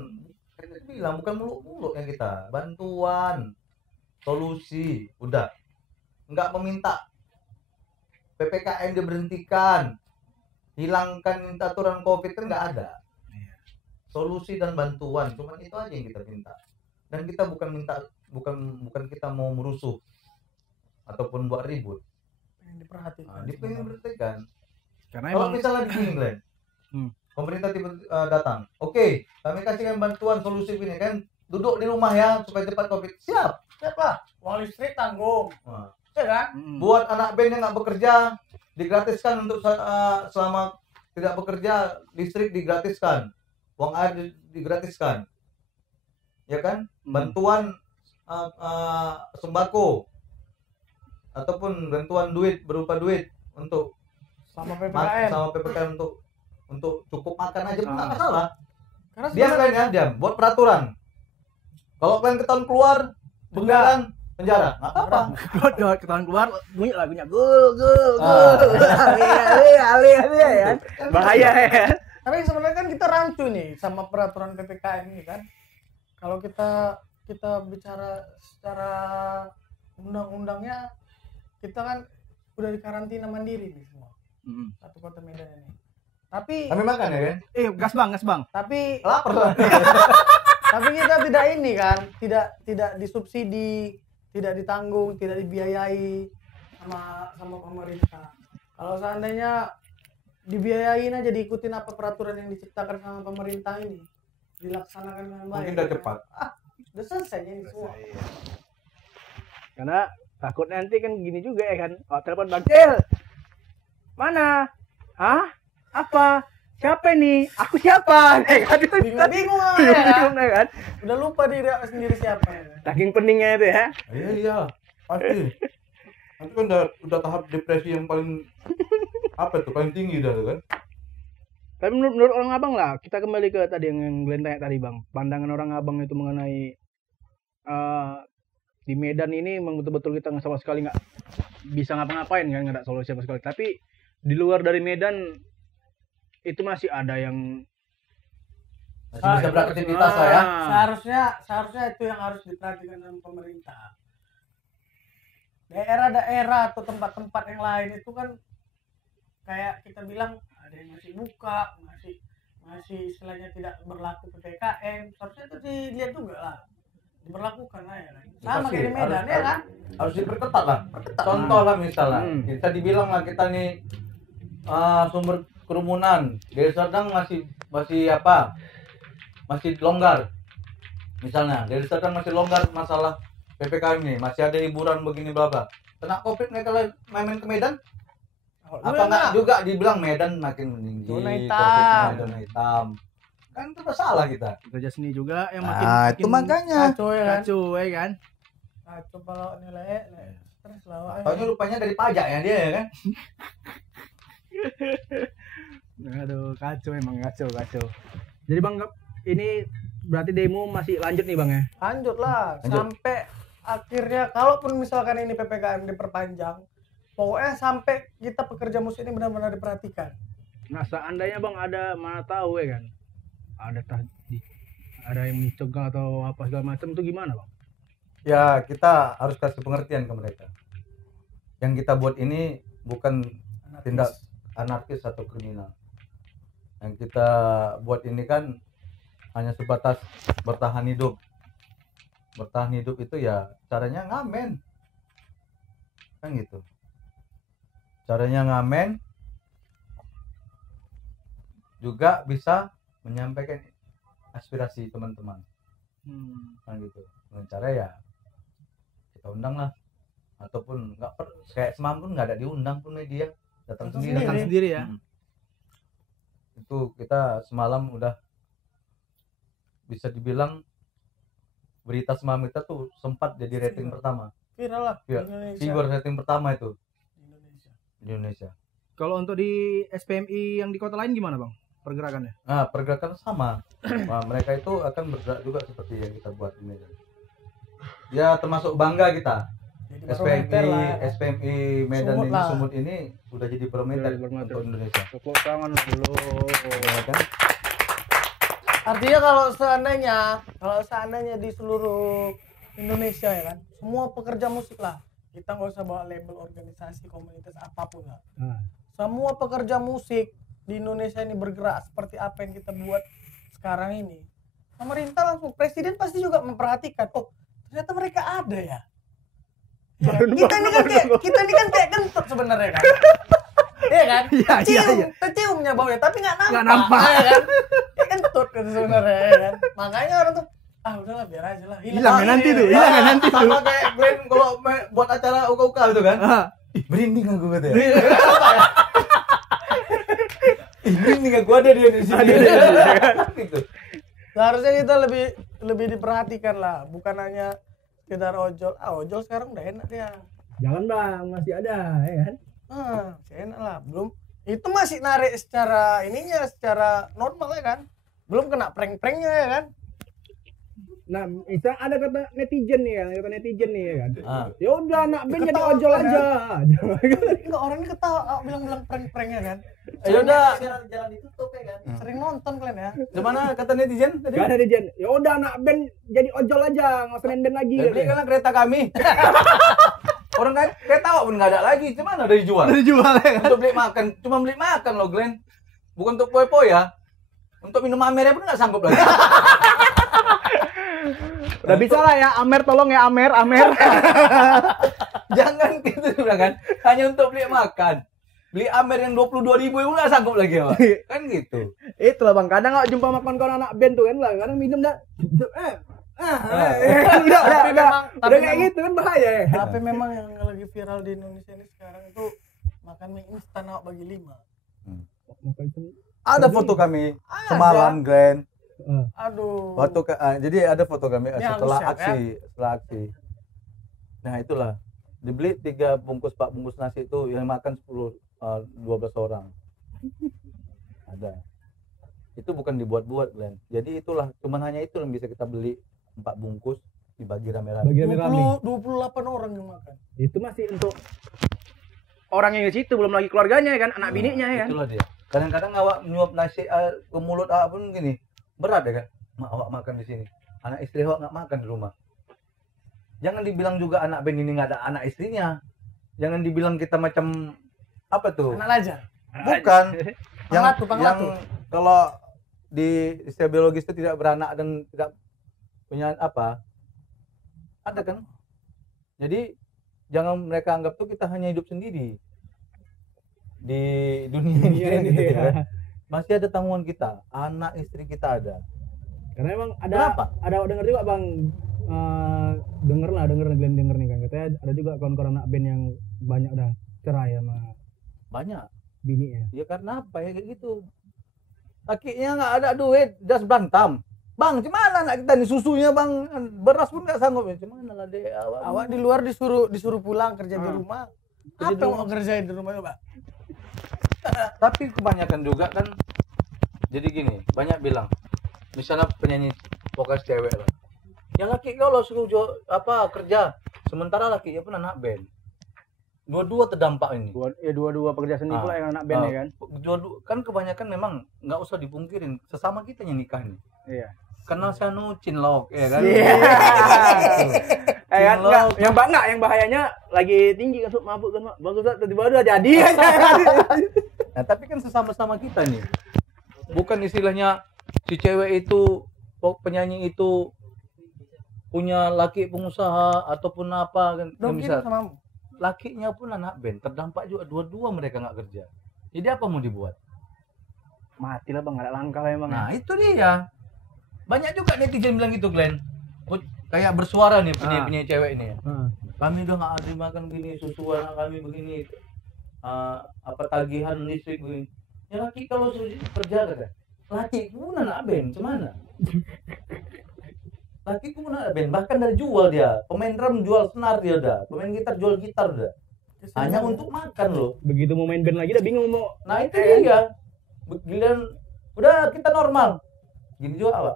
bilang bukan muluk-muluk yang kita bantuan, solusi, udah nggak meminta PPKM diberhentikan, hilangkan aturan COVID, kan nggak ada. Solusi dan bantuan, cuman itu aja yang kita minta. Dan kita bukan kita mau merusuh ataupun buat ribut. Diperhatikan. Karena kalau emang misalnya begini, Glenn, pemerintah datang, oke, kami kasihkan bantuan solusi ini kan, duduk di rumah ya supaya cepat COVID. Siap lah, uang listrik tanggung. Ya kan? Buat anak band yang nggak bekerja digratiskan untuk selama tidak bekerja, listrik digratiskan, uang air digratiskan, ya kan? Bantuan sembako ataupun bantuan duit berupa duit untuk sama PPKM. sama PPKM untuk cukup makan aja pun nggak masalah. Karena Diam sebenarnya kalian ya, diam. Buat peraturan. Kalau kalian ketahuan keluar, beneran penjara. Nggak apa-apa. Ketahuan keluar bunyi lagunya gul Ah. ale ya kan. Bahaya ya. tapi sebenarnya kan kita rancu nih sama peraturan PPKM ini kan. Kalau kita bicara secara undang-undangnya, kita kan udah dikarantina mandiri nih semua. Satu kota Medan ini. Tapi Kami makan ya kan? Gas bang. tapi Lapar lah. tapi kita tidak ini kan, tidak disubsidi, tidak ditanggung, tidak dibiayai sama pemerintah. Kalau seandainya dibiayain aja, diikutin apa peraturan yang diciptakan sama pemerintah ini, dilaksanakan dengan baik, Mungkin udah cepat. udah selesai ini semua. Karena takut nanti kan gini juga ya kan. Oh, telepon Bang Cil. Mana? Hah? Apa? Siapa nih? Aku siapa? Ya kan? Bingung ya kan? Ya kan? Udah lupa diri sendiri siapa ya. Saking peningnya itu ya. Iya, pasti. Nanti kan udah tahap depresi yang paling apa itu paling tinggi dah tuh kan. Tapi menurut orang abang lah, kita kembali ke tadi yang Glenn tanya tadi bang. Pandangan orang abang itu mengenai di Medan ini memang betul-betul kita sama sekali nggak bisa ngapa-ngapain kan, nggak ada solusi sama sekali. Tapi di luar dari Medan itu masih ada yang Masih bisa beraktivitas lah ya. Seharusnya itu yang harus diperhatikan sama pemerintah. Daerah-daerah atau tempat-tempat yang lain itu kan kayak kita bilang ada yang masih buka, masih istilahnya tidak berlaku PPKM. Seharusnya itu dilihat juga lah, diberlakukan lah ya kan. Sama Pasti, kayak di Medan ya kan. Harus diperketat lah. Contoh lah misalnya, kita dibilang lah kita nih sumber kerumunan. Deli Serdang masih apa? Masih longgar. Misalnya, Deli Serdang masih longgar masalah PPKM ini, masih ada hiburan begini bla bla. Kena Covid mereka main ke Medan? Apa enggak juga dibilang Medan makin meninggi, Zona Covid hitam. zona hitam. Kan itu salah kita. kerja seni juga yang Nah, itu makanya. Kacau ya kan. kacau ya kan. Kacau kalau nilai stres lah. Taunya rupanya dari pajak ya dia ya kan? Aduh, kacau emang kacau. Jadi bang, ini berarti demo masih lanjut nih bang ya? Lanjut lah Lanjut. sampai akhirnya, kalaupun misalkan ini PPKM diperpanjang, pokoknya sampai kita pekerja musik ini benar-benar diperhatikan. Nah seandainya bang ada, mana tahu ya kan, ada yang mencegah atau apa segala macam itu gimana bang? Ya kita harus kasih pengertian ke mereka. Yang kita buat ini bukan tindak anarkis atau kriminal. Yang kita buat ini kan hanya sebatas bertahan hidup. Bertahan hidup itu ya caranya ngamen. Kan gitu. Caranya ngamen juga bisa menyampaikan aspirasi teman-teman. Kan gitu. Dengan cara ya kita undang lah. Ataupun nggak kayak semalam pun nggak ada diundang pun media, datang sendiri ya. Itu kita semalam udah bisa dibilang berita semalam kita tuh sempat jadi rating pertama. Viral lah di Ya, Indonesia. Figur rating pertama itu Di di Indonesia. Kalau untuk di SPMI yang di kota lain gimana bang pergerakannya? Nah, pergerakan sama. Nah, mereka itu akan bergerak juga seperti yang kita buat ini. Ya termasuk bangga kita. Jadi barometer lah. SPMI Medan Sumut ini lah. Sumut ini udah jadi barometer Udah barometer. untuk Indonesia. Tepuk tangan dulu. Ya kan? Artinya kalau seandainya di seluruh Indonesia ya kan, semua pekerja musik lah, kita nggak usah bawa label organisasi komunitas apapun lah. Semua pekerja musik di Indonesia ini bergerak seperti apa yang kita buat sekarang ini. Pemerintah langsung, presiden pasti juga memperhatikan. Oh, ternyata mereka ada ya. Ya, kita ini kan kayak kentut sebenarnya kan. Iya kan? Terciumnya baunya tapi nggak nampak. Ya kan? Kayak kentut kan sebenarnya ya kan. Makanya orang tuh udahlah biar aja lah. Hilang ya nanti tuh. Sama kayak Glenn kalau buat acara uka-uka gitu kan. Ih, merinding aku katanya. Merinding aku ada dia di sini. Gitu. Seharusnya kita lebih diperhatikan lah, bukan hanya sekedar ojol. Ojol sekarang udah enak dia. Jangan bang, masih ada ya kan? Masih enak lah. Belum itu masih narik secara ininya secara normal ya kan. Belum kena prank-pranknya ya kan. Nah, misal ada kata netizen nih ya kan. Ya udah anak band jadi Ketawa, ojol kan? aja. Enggak, orang ini ketawa bilang-bilang prank-pranknya kan. Ya udah. Jalan ditutup ya kan. Sering nonton kalian ya. Gimana kata netizen tadi? Gak ada netizen. Ya udah anak band jadi ojol aja, nggak usah band lagi. Belikanlah kereta kami. Orang kan kereta pun nggak ada lagi, cuman udah dijual. Udah dijual ya kan? Untuk beli makan, cuma beli makan loh Glenn. Bukan untuk poy-poy ya. Untuk minum amernya pun nggak sanggup lagi. Udah bisa lah ya, Amer tolong ya Amer. Jangan gitu juga kan. Hanya untuk beli makan. Beli amer yang 22.000 pun nggak sanggup lagi ya, Pak. Kan gitu. Itulah bang, kadang nggak jumpa makan kawan anak band tuh kan lah, kadang minum dah. Udah kayak gitu kan bahaya ya. Tapi memang yang lagi viral di Indonesia ini sekarang itu makan mie instan awak bagi 5. Ada foto kami semalam Glenn. Aduh. Jadi ada foto kami Ini setelah halus ya, aksi. Nah itulah dibeli 3 bungkus 4 bungkus nasi itu yang makan 12 orang. Ada. Itu bukan dibuat-buat Glenn. Jadi itulah cuman hanya itu yang bisa kita beli 4 bungkus dibagi rame-rame. 28 orang yang makan. Itu masih untuk orang yang di situ, belum lagi keluarganya ya kan, anak bininya ya kan. Itulah dia. Kadang-kadang awak nyuap nasi ke mulut awak pun gini. Berat ya kan? Awak makan di sini. Anak istri awak nggak makan di rumah. Jangan dibilang juga anak band ini nggak ada anak istrinya. Jangan dibilang kita macam apa tuh? Anak lajar. Bukan. yang Penglatu. Kalau di istilah biologis itu tidak beranak dan tidak punya apa? Ada kan? Jadi jangan mereka anggap tuh kita hanya hidup sendiri di dunia ini. Gitu, ya. Masih ada tanggungan kita, anak istri kita ada. Karena emang ada denger juga bang, denger Glenn denger nih kan, katanya ada juga kawan-kawan anak band yang banyak udah cerai sama Banyak. bininya. Ya karena apa ya kayak gitu. Lakinya nggak ada duit, just berantem. Bang, gimana anak kita nih susunya bang, beras pun nggak sanggup ya. Gimana lah deh Awak di luar disuruh pulang kerja di rumah. Apa yang mau kerjain di rumah Pak? Tapi kebanyakan juga kan jadi gini, banyak bilang misalnya penyanyi vokal cewek lah, ya laki kalau suruh kerja, sementara lakinya pun anak band, dua-dua terdampak ini. Dua-dua pekerja seni pula yang anak band ya kan. Dua-dua kan kebanyakan memang nggak usah dipungkirin, sesama kita yang nikah nih. Iya. Kenal sanu cinlok ya kan. Yang bahayanya lagi tinggi kan, mabuk kan, bagus tiba-tiba udah jadi. Nah, tapi kan sesama-sama kita nih. Bukan istilahnya si cewek itu penyanyi itu punya laki pengusaha ataupun apa kan bisa. Lakinya pun anak band, terdampak juga dua-dua mereka nggak kerja. Jadi apa mau dibuat? Matilah bang, nggak ada langkah emang. Nah, itu dia. Banyak juga netizen bilang gitu, Glenn. Kayak bersuara nih penyanyi cewek ini ya. Kami udah nggak ada makan gini, susu anak kami begini. Tagihan listrik begini. Ya laki kalau kerja kata, laki pun anak band, cuman laki pun anak band, bahkan dari jual dia, pemain drum jual senar dia udah, pemain gitar jual gitar udah, hanya untuk makan loh. Begitu mau main band lagi udah bingung mau. Nah itu dia, giliran udah kita normal, gini juga apa?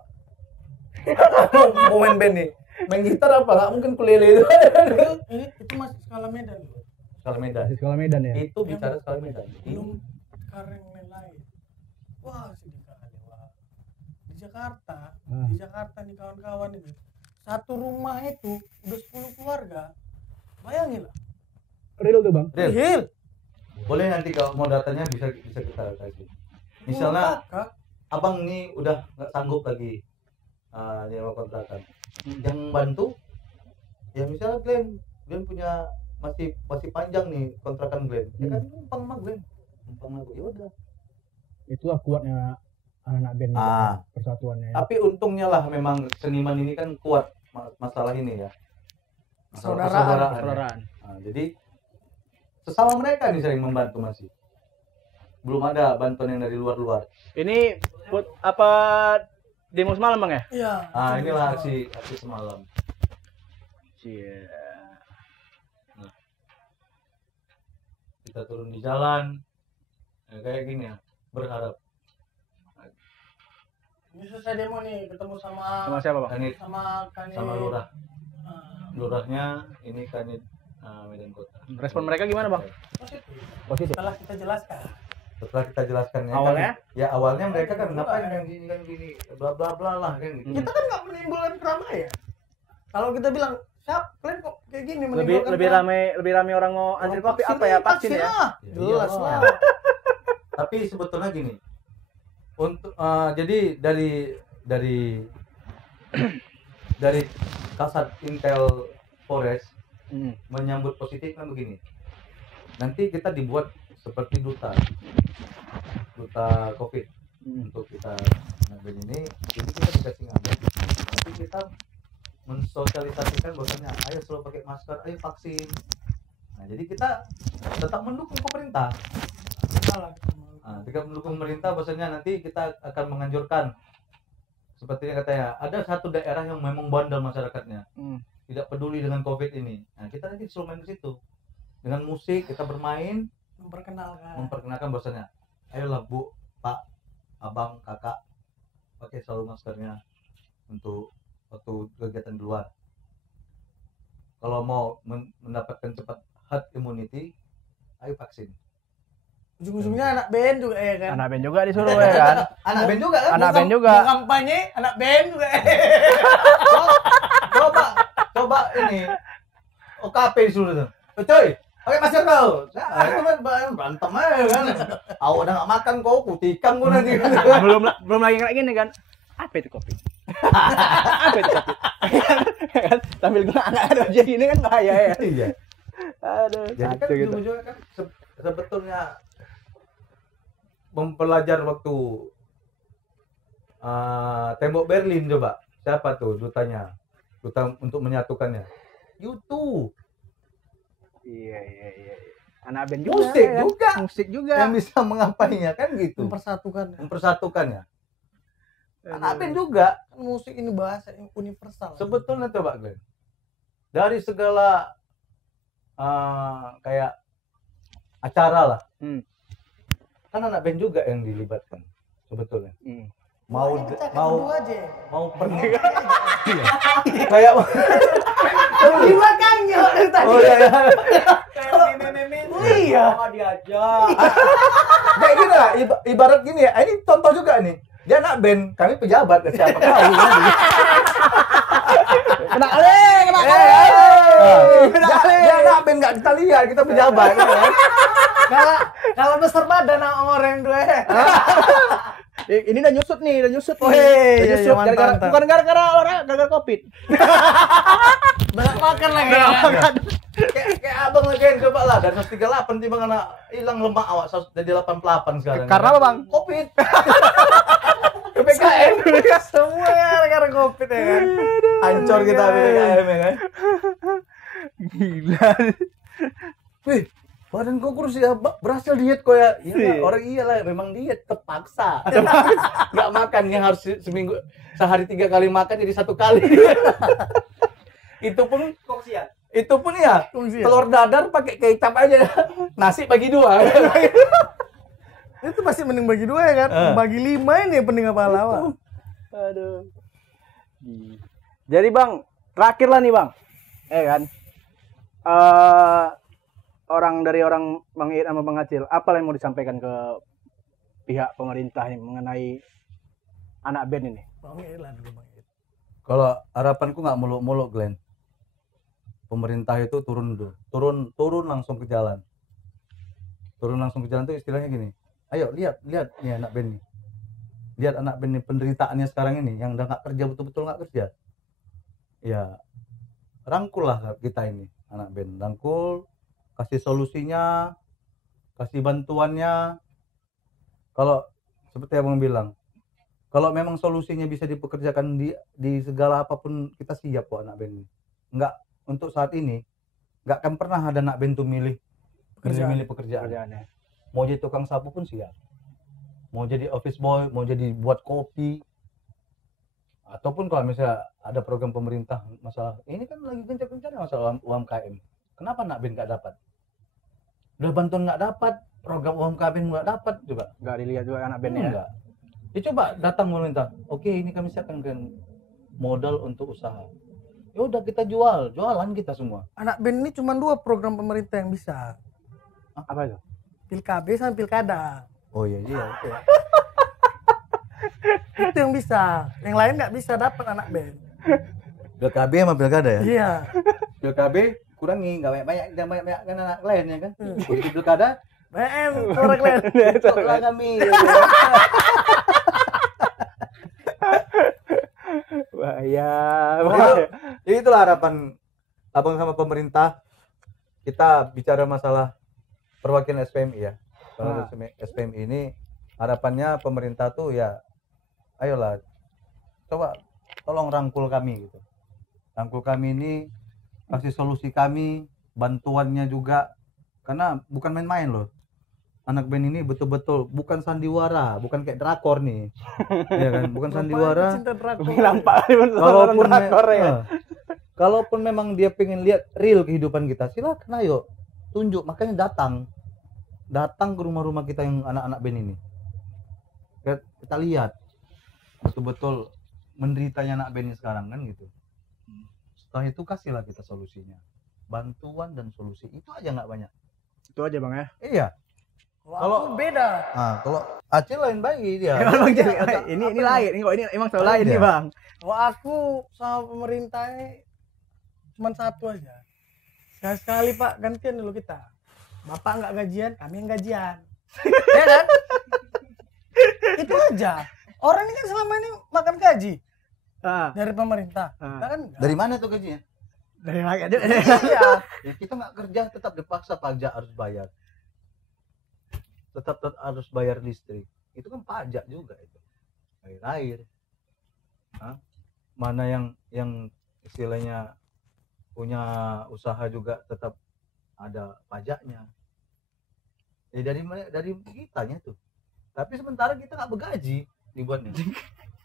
Mau main band nih, main gitar apa? Nggak mungkin kulele itu. Itu masih skala Medan. Skala Medan ya? Itu bicara skala Medan. Belum sekarang yang lain. Wah, sedih kali wah. Di Jakarta nih kawan-kawan itu. Satu rumah itu udah 10 keluarga. Bayangin lah. Real tuh bang. Real. Boleh nanti kalau mau datanya bisa kita kasih. Misalnya abang nih udah nggak sanggup lagi nyewa kontrakan. Yang bantu ya misalnya Glenn punya masih panjang nih kontrakan Glenn, ya kan numpang sama Glenn, ya udah. Itulah kuatnya anak band persatuannya. Ya. Tapi untungnya lah memang seniman ini kan kuat masalah ini ya. Persaudaraan. Nah, jadi sesama mereka nih sering membantu masih. Belum ada bantuan yang dari luar. Ini apa demo semalam bang ya? Iya. Inilah aksi semalam. Iya. kita turun di jalan ya, kayak gini ya, berharap. Ini selesai demo nih, ketemu sama Sama siapa, Bang? Kanit Kanit. sama lurah. Ah, Lurahnya ini Kanit Medan Kota. Respon mereka gimana, Bang? positif. Positif. Setelah kita jelaskan. Setelah kita jelaskan ya, Awalnya? kan, ya awalnya mereka kan ngapain kan gini bla bla bla lah kan gitu. Kita kan nggak menimbulkan keramaian. Kalau kita bilang, siap, kalian kok kayak gini Lebih rame orang mau antri kopi apa ya? Vaksin ya? lah. Ya, Jelas iyalah. lah. Tapi sebetulnya gini, untuk jadi dari Kasat Intel Polres menyambut positif kan begini. Nanti kita dibuat seperti duta COVID untuk kita ngambil ini kita dikasih ngambil, tapi kita mensosialisasikan bahwasanya ayo selalu pakai masker, ayo vaksin. Nah jadi kita tetap mendukung pemerintah. Salah. Jika mendukung pemerintah bahwasanya nanti kita akan menganjurkan seperti yang katanya ada satu daerah yang memang bandel masyarakatnya, tidak peduli dengan COVID ini. Nah kita nanti selalu main di situ dengan musik, kita bermain, memperkenalkan bahwasanya ayolah Bu, Pak, Abang, Kakak pakai selalu maskernya untuk waktu kegiatan di luar. Kalau mau mendapatkan cepat herd immunity, ayo vaksin. Ujung-ujungnya anak band juga ya kan. Anak band juga disuruh ya kan. Anak band juga kan? Anak band juga. Mau kampanye anak band juga. coba ini OKP disuruh tuh. Coy, pakai masker kau. Nah, itu kan berantem aja kan. Awak udah nggak makan kau, kutikam kau nanti. belum lagi kayak gini kan. Apa itu kopi? Apa itu kopi? Kan sambil gua nggak ada aja gini kan bahaya ya. Iya. Aduh, Jadi kan gitu. ujung-ujungnya kan sebetulnya mempelajar waktu tembok Berlin coba. Siapa tuh dutanya? Duta untuk menyatukannya. YouTube. Iya. Anak band juga. Musik ya. juga. Musik juga. Yang bisa mengapainya kan gitu. Mempersatukannya. Anak band juga. Musik ini bahasa yang universal. Sebetulnya coba Glenn. Dari segala kayak acara lah. Kan anak band juga yang dilibatkan sebetulnya. Mau pergi kayak di belakangnya dari tadi. oh iya Iya. diajak. kayak gini lah ibarat gini ya, ini contoh juga nih, dia anak band, kami pejabat, siapa tahu Kena kali. dia anak band nggak kita lihat, kita pejabat kan? Kalau besar badan orang dua. Ini udah nyusut nih. Oh, Udah nyusut. mantap. Bukan gara-gara Covid. Banyak makan lagi. kayak abang lagi coba lah dari 138 timbang anak hilang lemak awak jadi 88 sekarang. Karena apa, Bang? Covid. PPKM. Semua gara-gara Covid ya kan. Hancur kita PPKM ya kan. Gila. Wih, badan kau kurus ya, berhasil diet kok ya. Iya. Orang iyalah memang diet terpaksa. Nggak makan yang harus seminggu sehari 3 kali makan jadi 1 kali. Itu pun ya telur dadar pakai kecap aja. Nasi bagi 2. Itu pasti mending bagi 2 ya kan. Bagi 5 ini yang penting apa lawa. Aduh. Jadi Bang, terakhir lah nih Bang. Kan. Orang Bang Iit sama Bang Acil, apa yang mau disampaikan ke pihak pemerintah nih mengenai anak band ini? Bang Iit lah dulu Bang Iit. Kalau harapanku nggak muluk-muluk, Glenn. Pemerintah itu turun langsung ke jalan. Turun langsung ke jalan itu istilahnya gini. Ayo lihat nih anak band nih. Lihat anak band nih penderitaannya sekarang ini yang udah nggak kerja, betul-betul nggak kerja. Ya rangkul lah kita ini anak band, rangkul, kasih solusinya, kasih bantuannya. Kalau seperti abang bilang, kalau memang solusinya bisa dipekerjakan di segala apapun, kita siap kok anak band ini. Enggak, untuk saat ini enggak akan pernah ada anak band tuh milih pekerjaan. Mau jadi tukang sapu pun siap, mau jadi office boy, mau jadi buat kopi, ataupun kalau misalnya ada program pemerintah masalah ini kan lagi gencar-gencarnya masalah UMKM, kenapa anak band nggak dapat? Udah bantuan nggak dapat, program UMKM nggak dapat juga. Nggak dilihat juga anak bandnya ya. Enggak. Ya coba datang pemerintah. Oke, ini kami siapkan modal untuk usaha. Ya udah kita jualan kita semua. Anak band ini cuma 2 program pemerintah yang bisa. Apa itu? Pilkab sama pilkada. Oh iya. Itu yang bisa. Yang lain nggak bisa dapat anak band. PKB sama pilkada ya? Iya. PKB kurangi, nggak banyak kan anak lain ya kan? Begitu pilkada, BM orang lain. cocoklah kami. Bahaya. Jadi itulah harapan abang sama pemerintah. Kita bicara masalah perwakilan SPMI ya. Kalau SPMI ini harapannya pemerintah tuh ya, ayolah, coba tolong rangkul kami gitu. Rangkul kami ini, kasih solusi kami, bantuannya juga, karena bukan main-main loh. Anak band ini betul-betul bukan sandiwara, bukan kayak drakor nih, ya kan? Bukan sandiwara. Cinta drakor. Nampak Kalaupun drakor ya. kalaupun memang dia pengen lihat real kehidupan kita, silakan ayo tunjuk. Makanya datang ke rumah-rumah kita yang anak-anak band ini. Kita lihat betul-betul menderitanya anak band ini sekarang kan gitu. Setelah itu kasihlah kita solusinya, bantuan dan solusi, itu aja nggak banyak. Itu aja bang ya. Iya. Kalau beda. Kalau Acil lain bayi dia. Bang, ini lain. Ini emang selalu lain nih bang. Kalau aku sama pemerintahnya cuma satu aja. Sekali-sekali Pak, gantian dulu kita. Bapak nggak gajian, kami yang gajian. Ya kan? Itu aja. Orang ini kan selama ini makan gaji dari pemerintah. Kan enggak. Dari mana tuh gajinya? Dari rakyat aja. Iya. Ya kita nggak kerja tetap dipaksa pajak harus bayar. Tetap harus bayar listrik. Itu kan pajak juga itu. Air. Mana yang istilahnya punya usaha juga tetap ada pajaknya. Ya dari kitanya tuh. Tapi sementara kita nggak bergaji dibuatnya.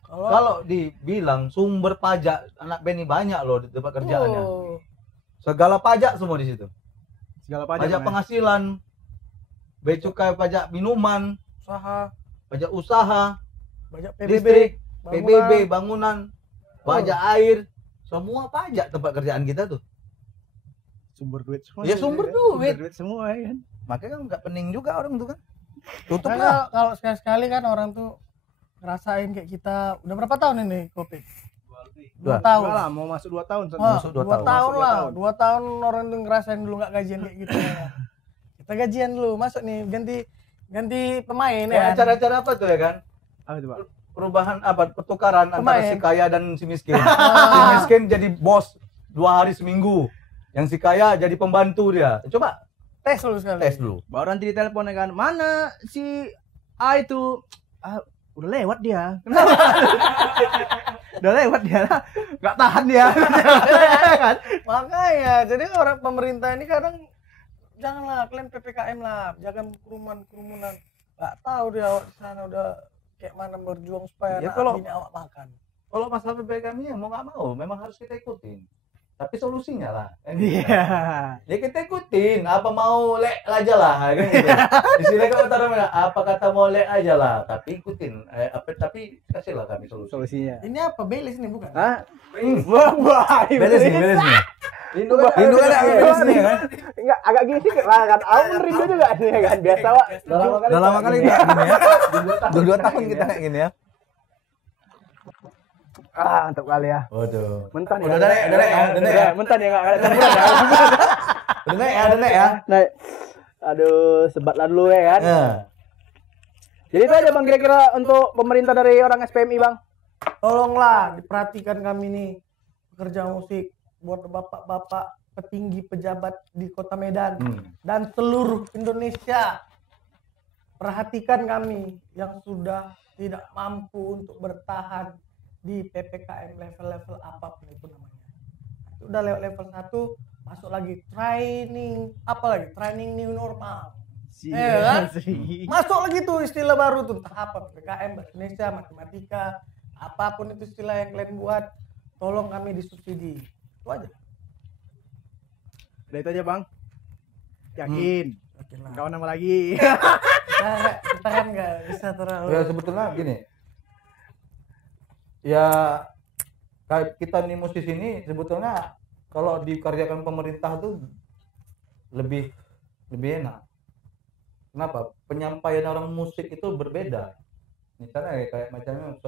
Kalau dibilang sumber pajak anak band ini banyak loh di tempat kerjaannya. Segala pajak semua di situ. Segala Pajak penghasilan, bea cukai, pajak minuman, pajak usaha, pajak listrik, PBB, bangunan, pajak air, semua pajak tempat kerjaan kita tuh. Sumber duit semua. Ya sumber duit. Semua ya kan. Makanya kan nggak pening juga orang tuh kan. Tutup Makanya lah. kalau sekali-sekali kan orang tuh ngerasain kayak kita. Udah berapa tahun ini Covid? 2 tahun. Lah, mau masuk 2 tahun. Masuk 2 tahun. 2 tahun lah. 2 tahun orang tuh ngerasain dulu nggak gajian kayak gitu. Kita gajian dulu, masuk nih ganti pemain ya. Acara-acara apa tuh ya kan? Apa itu, Pak? Perubahan apa? Pertukaran antara Pemain. si kaya dan si miskin. Si miskin jadi bos 2 hari seminggu. Yang si kaya jadi pembantu dia. Coba Tes dulu sekali. tes dulu. Baru nanti ditelepon ya kan. Mana si A itu? Udah lewat dia. Kenapa? Udah lewat dia. Nggak tahan dia. Kan? Makanya, jadi orang pemerintah ini kadang janganlah kalian PPKM lah, jangan kerumunan. Nggak tahu dia awak di sana udah kayak mana berjuang supaya Ya, anak kalau- bini awak makan. Kalau masalah PPKM ya mau nggak mau memang harus kita ikutin. Tapi solusinya lah. Kan? Iya. Ya kita ikutin. Apa mau lek aja lah. Kan gitu. Istilah kalau orang apa kata mau lek aja lah. Tapi ikutin. Tapi kasihlah kami solusi. Solusinya. Ini apa Belis nih bukan? Hah? Wah, Beres nih. Rindu kan Beres nih kan. Enggak, agak gini sih lah kan. Aku rindu juga nih kan. Biasa, Pak. Udah lama kali kita gini ya. Udah 2 tahun kita kayak gini ya. Mantap kali ya. Waduh. Mentan ya. Udah nek ya. Mentan ya enggak ada campuran ya. Udah nek ya. Nah, aduh, sebatlah dulu ya kan. Ya. Jadi itu aja Bang kira-kira untuk pemerintah dari orang SPMI Bang. Tolonglah diperhatikan kami nih pekerja musik buat bapak-bapak petinggi pejabat di Kota Medan dan seluruh Indonesia. Perhatikan kami yang sudah tidak mampu untuk bertahan di PPKM level-level apapun itu namanya. Itu udah lewat level 1, masuk lagi training, training new normal. Kan? Masuk lagi tuh istilah baru tuh, entah apa PPKM bahasa Indonesia, matematika, apapun itu istilah yang kalian buat, tolong kami disubsidi. Itu aja. Udah itu aja Bang. Yakin. Oke lah. Kawan nama lagi. Kita kan nggak bisa terlalu. Ya sebetulnya gini. Ya kayak kita nih musisi ini sebetulnya kalau dikerjakan pemerintah tuh lebih enak. Kenapa? Penyampaian orang musik itu berbeda. Misalnya kayak macamnya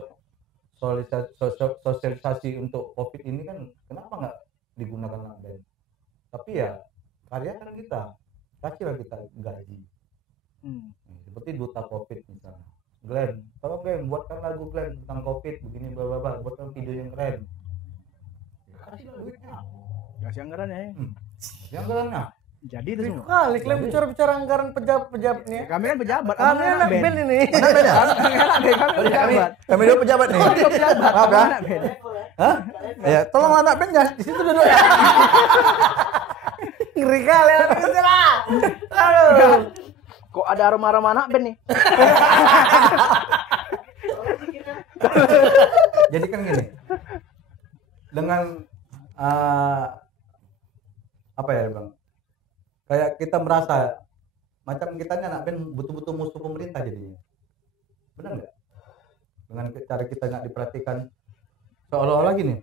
sosialisasi untuk COVID ini kan kenapa nggak digunakan anak band? Tapi ya karyakan kita, kasihlah kita gaji. Seperti duta COVID misalnya. Glenn, tolong Glenn buatkan lagu Glenn tentang COVID begini bla bla bla, buatkan video yang keren. Ya, kasihlah duitnya. Kasih anggaran ya. Yang kerennya. Jadi itu semua. Kali kalian bicara anggaran pejabat nih. Kami kan pejabat. Kami anak band ini. Anak band ya? Kami pejabat. Kami dua pejabat nih. Pejabat. Maaf ya. Anak band. Hah? Ya, tolong anak band ya di situ duduk ya. Ngeri kali anak istilah. Aduh. Kok ada aroma-aroma anak band nih? Jadi kan gini. Dengan apa ya, Bang? Kayak kita merasa macam kita ini anak band betul-betul musuh pemerintah jadinya. Benar nggak? Dengan cara kita nggak diperhatikan seolah-olah gini.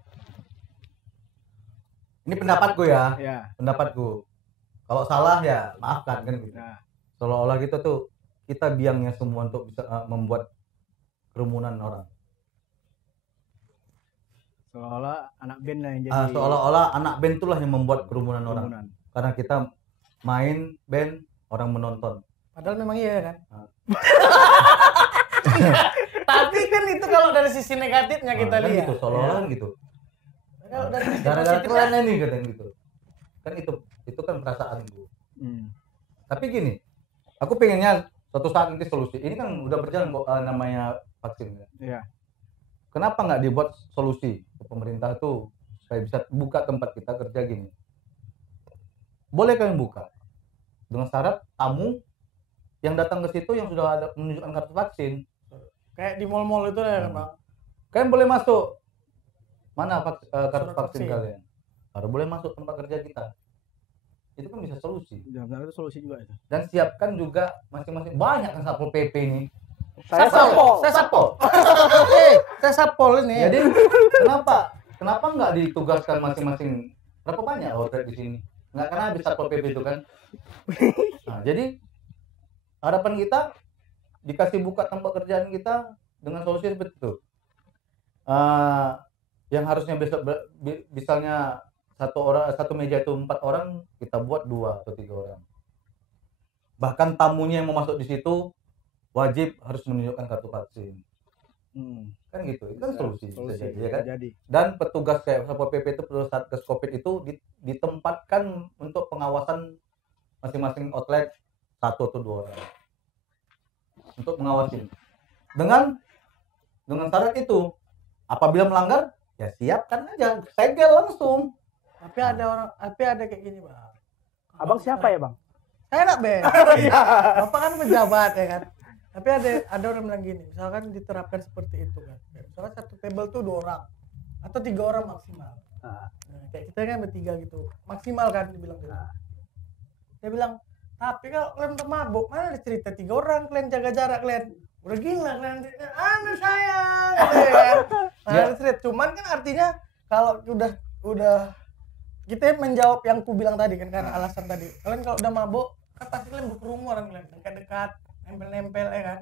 Ini pendapatku ya. Ya. Pendapatku. Kalau salah ya maafkan kan gitu. Nah, Seolah-olah gitu tuh kita biangnya semua untuk bisa membuat kerumunan orang. seolah-olah anak band lah yang jadi. Seolah-olah anak band itulah yang membuat kerumunan orang. kerumunan. Karena kita main band, orang menonton. Padahal memang iya kan. Ah. Tapi kan itu kalau dari sisi negatifnya kita Kan lihat. gitu, seolah-olah gitu. Kalau dari sisi Gara-gara positifnya, kalian ini katanya gitu. Kan itu kan perasaan gue. Tapi gini, aku pengennya suatu saat nanti solusi. Ini kan udah berjalan kok namanya vaksin. Iya. Kenapa nggak dibuat solusi ke pemerintah tuh supaya bisa buka tempat kita kerja gini? Boleh kalian buka dengan syarat tamu yang datang ke situ yang sudah ada menunjukkan kartu vaksin. kayak di mall-mall itu ya kan, Bang. Kalian boleh masuk. Mana kartu Surat vaksin vaksin. kalian? Baru boleh masuk tempat kerja kita. Itu kan bisa solusi. Benar itu solusi juga itu. Dan siapkan juga masing-masing, banyak kan Satpol PP ini. Saya Satpol. Saya Satpol ini. Jadi kenapa nggak ditugaskan masing-masing? Berapa banyak outlet di sini? Nggak karena habis Satpol PP itu kan. Nah, jadi harapan kita dikasih buka tempat kerjaan kita dengan solusi seperti itu. Yang harusnya misalnya satu meja itu 4 orang, kita buat 2 atau 3 orang. Bahkan tamunya yang mau masuk di situ wajib harus menunjukkan kartu vaksin. Kan gitu, itu kan solusi bisa jadi, ya kan? Jadi. Dan petugas kayak Satpol PP itu, petugas Satgas Covid itu ditempatkan untuk pengawasan masing-masing outlet 1 atau 2 orang untuk mengawasin. Dengan syarat itu, apabila melanggar ya siapkan aja, segel langsung. Tapi ada kayak gini, Bang. Abang siapa ya, Bang? Saya nak Ben. Bapak kan pejabat ya kan. Tapi ada orang bilang gini, misalkan diterapkan seperti itu kan. Misalkan satu table tuh 2 orang atau 3 orang maksimal. Nah, kayak kita kan bertiga gitu, maksimal kan dibilang gitu. Dia bilang, tapi kalau kalian udah mabuk, mana ada cerita 3 orang kalian jaga jarak kalian. Udah gila kalian, anu sayang. Gitu kan. Nah, ada cerita. Cuman kan artinya kalau udah kita menjawab yang ku bilang tadi kan, karena alasan tadi. Kalian kalau udah mabuk, kan pasti kalian berkerumunan, kalian dekat-dekat, nempel-nempel ya kan.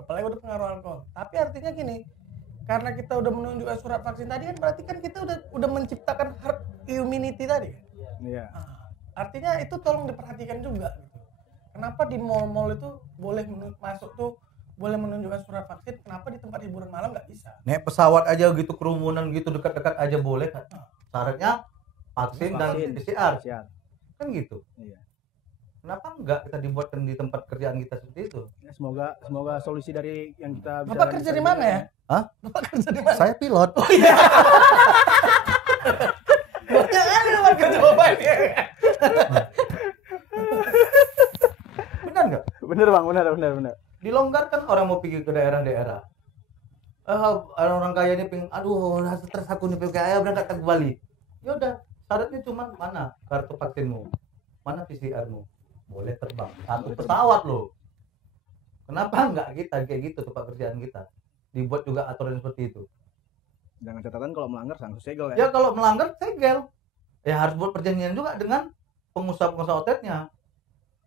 Apalagi udah pengaruh alkohol. Tapi artinya gini, karena kita udah menunjukkan surat vaksin tadi kan, berarti kan kita udah menciptakan herd immunity tadi. Iya. Nah, artinya itu tolong diperhatikan juga gitu. Kenapa di mall-mall itu boleh masuk tuh boleh menunjukkan surat vaksin, kenapa di tempat hiburan malam nggak bisa? Naik pesawat aja gitu, kerumunan gitu dekat-dekat aja boleh kan? Syaratnya vaksin dan PCR. Kan gitu. Iya. Kenapa enggak kita dibuatkan di tempat kerjaan kita seperti itu? Ya, semoga solusi dari yang kita Bapak kerja di mana ya? Hah? Bapak kerja di mana? Saya pilot. Banyak kali Bapak kerja Bapak ini. Benar nggak? Bener, Bang, bener. Dilonggarkan orang mau pergi ke daerah-daerah. Orang kaya ini pengen, aduh, stres aku nih pengen berangkat ke Bali. Ya udah, syaratnya cuma mana kartu vaksinmu, mana PCR-mu. boleh terbang satu pesawat loh. Kenapa enggak kita kayak gitu tempat kerjaan kita dibuat juga aturan seperti itu? Dengan catatan kalau melanggar sanksi segel Ya kalau melanggar segel. Ya harus buat perjanjian juga dengan pengusaha-pengusaha outletnya.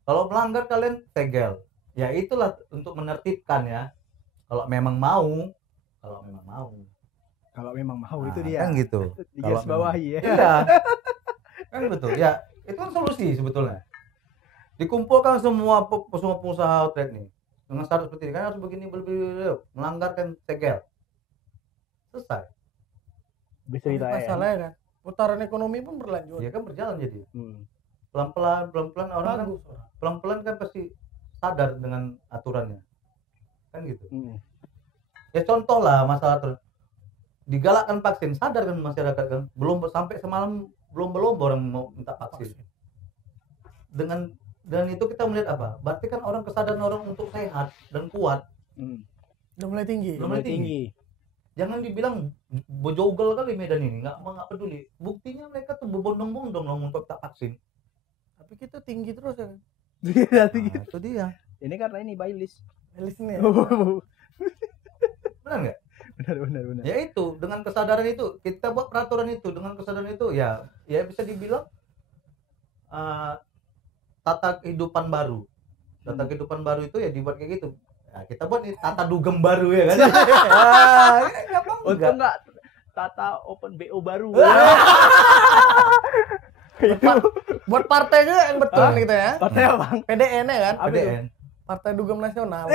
Kalau melanggar kalian segel. Ya itulah untuk menertibkan ya. Kalau memang mau. Kalau memang mau itu Nah, dia. kan gitu. Digaris bawahi ya. Iya. Kan betul. Ya, itu kan solusi sebetulnya. Dikumpulkan semua pengusaha outlet nih. Dengan syarat seperti ini kan harus begini melanggar kan segel. Selesai. Bisa Ini ditanya. masalahnya kan putaran ekonomi pun berlanjut. Ya kan berjalan jadi. Hmm. Pelan-pelan orang kan Bagus. pelan-pelan kan pasti sadar dengan aturannya. Kan gitu. Ya contoh lah masalah digalakkan vaksin, sadar kan masyarakat kan. Belum sampai semalam belum orang mau minta vaksin. Dengan itu kita melihat apa? Berarti kan orang kesadaran orang untuk sehat dan kuat Udah mulai tinggi. Udah mulai tinggi. Jangan dibilang bojogel kali Medan ini, nggak peduli. Buktinya mereka tuh berbondong-bondong untuk tak vaksin. Tapi kita tinggi terus ya. Nah, itu dia. Ini karena ini by list. List ini ya. Benar nggak? Benar. Ya itu, dengan kesadaran itu kita buat peraturan itu, dengan kesadaran itu ya bisa dibilang tata kehidupan baru. Tata kehidupan baru itu ya dibuat kayak gitu. Nah, kita buat nih tata dugem baru ya kan. Untung nggak tata open BO baru. Itu buat partai juga yang betul nih kita ya. Partai apa, Bang? PDN ya kan? PDN. Partai Dugem Nasional.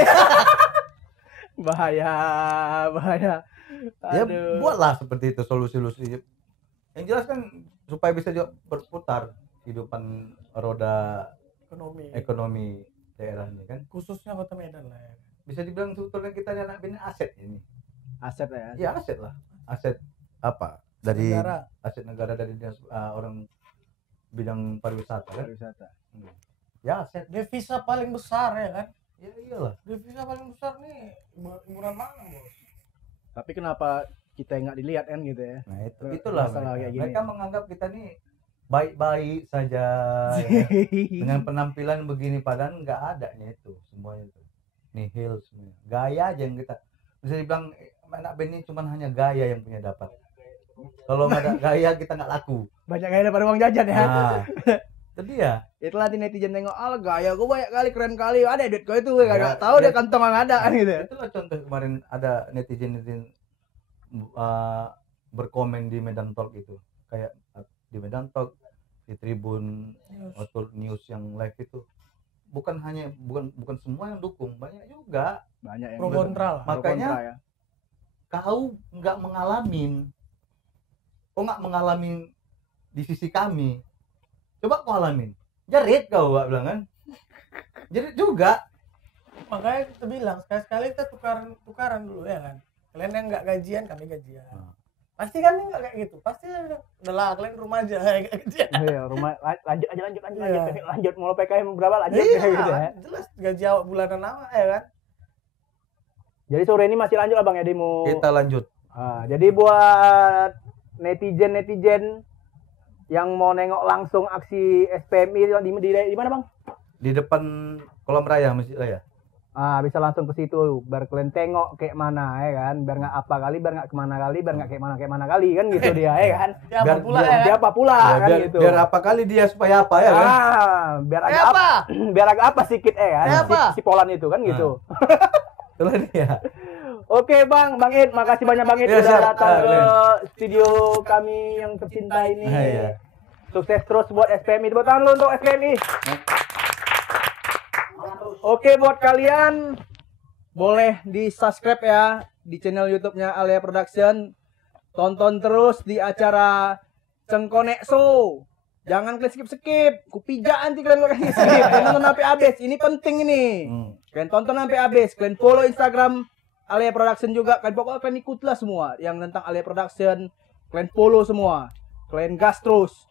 Bahaya. Ya Aduh. buatlah seperti itu solusi-solusi. Yang jelas kan supaya bisa juga berputar kehidupan roda ekonomi daerah ini kan. Khususnya Kota Medan lah ya. Bisa dibilang sebetulnya kita ini anak bini aset ini. Aset ya. Ya aset lah. Aset apa? Dari Negara. aset negara dari dinas, orang bidang pariwisata kan. Ya aset. Devisa paling besar ya kan? Ya iyalah. Devisa paling besar nih hiburan mana, Bos? Tapi kenapa kita nggak dilihat kan gitu ya? Nah itulah Masalah mereka. kayak gini. Mereka menganggap kita nih baik-baik saja ya. Dengan penampilan begini padahal nggak adanya itu semuanya itu nihil semuanya. Gaya aja yang kita bisa dibilang anak band ini cuma hanya gaya yang punya dapat. Kalau nggak ada gaya kita nggak laku. Banyak gaya daripada uang jajan ya. Nah, itu dia. Itulah di netizen nengok, gaya gue banyak kali, keren kali, ada duit gue itu, Ya, gak tahu dia kantong yang ada kan gitu. Itulah contoh kemarin ada netizen berkomen di Medan Talk itu, kayak di Medan Talk, di Tribun atau news yang live itu, bukan semua yang dukung, banyak juga. Banyak yang Pro kontra lah. Makanya kontra, ya. kau nggak mengalami di sisi kami, coba kau alamin, jerit kau gak bilang kan, jerit juga. Makanya kita bilang sekali-sekali kita tukaran dulu ya kan. Kalian yang nggak gajian, kami gajian. Pasti kami nggak kayak gitu. Pasti udahlah kalian rumah aja kayak gajian. Iya, rumah lanjut mau PKM berapa lanjut gitu ya. Jelas gaji awak bulanan apa ya kan. Jadi sore ini masih lanjut Abang ya demo. Kita lanjut. Jadi buat netizen yang mau nengok langsung aksi SPMI di mana Bang? Di depan kolam raya Masjid Raya. Bisa langsung ke situ biar kalian tengok kayak mana ya kan, biar nggak apa kali, biar nggak kemana kali, biar nggak kayak mana kali kan gitu dia ya kan. Siapa pula ya? Siapa pula Ya, kan biar, gitu. biar apa kali dia supaya apa ya kan? Biar agak apa? Biar agak apa sedikit kan. Si Polan itu kan gitu. Itulah dia. Oke Bang Id, makasih banyak Bang Id Ya, udah siap. datang ke studio kami yang tercinta ini. Iya. Sukses terus buat SPMI. Tepuk tangan lu untuk SPMI. Oke, buat kalian boleh di subscribe ya di channel YouTube-nya Alia Production. Tonton terus di acara Cengkonek Show. Jangan kalian skip. Kupija nanti kalian skip. Kalian tonton sampai habis. Ini penting ini. Kalian tonton sampai habis. Kalian follow Instagram Alia Production juga. Pokoknya kalian ikutlah semua yang tentang Alia Production. Kalian follow semua. Kalian gas terus.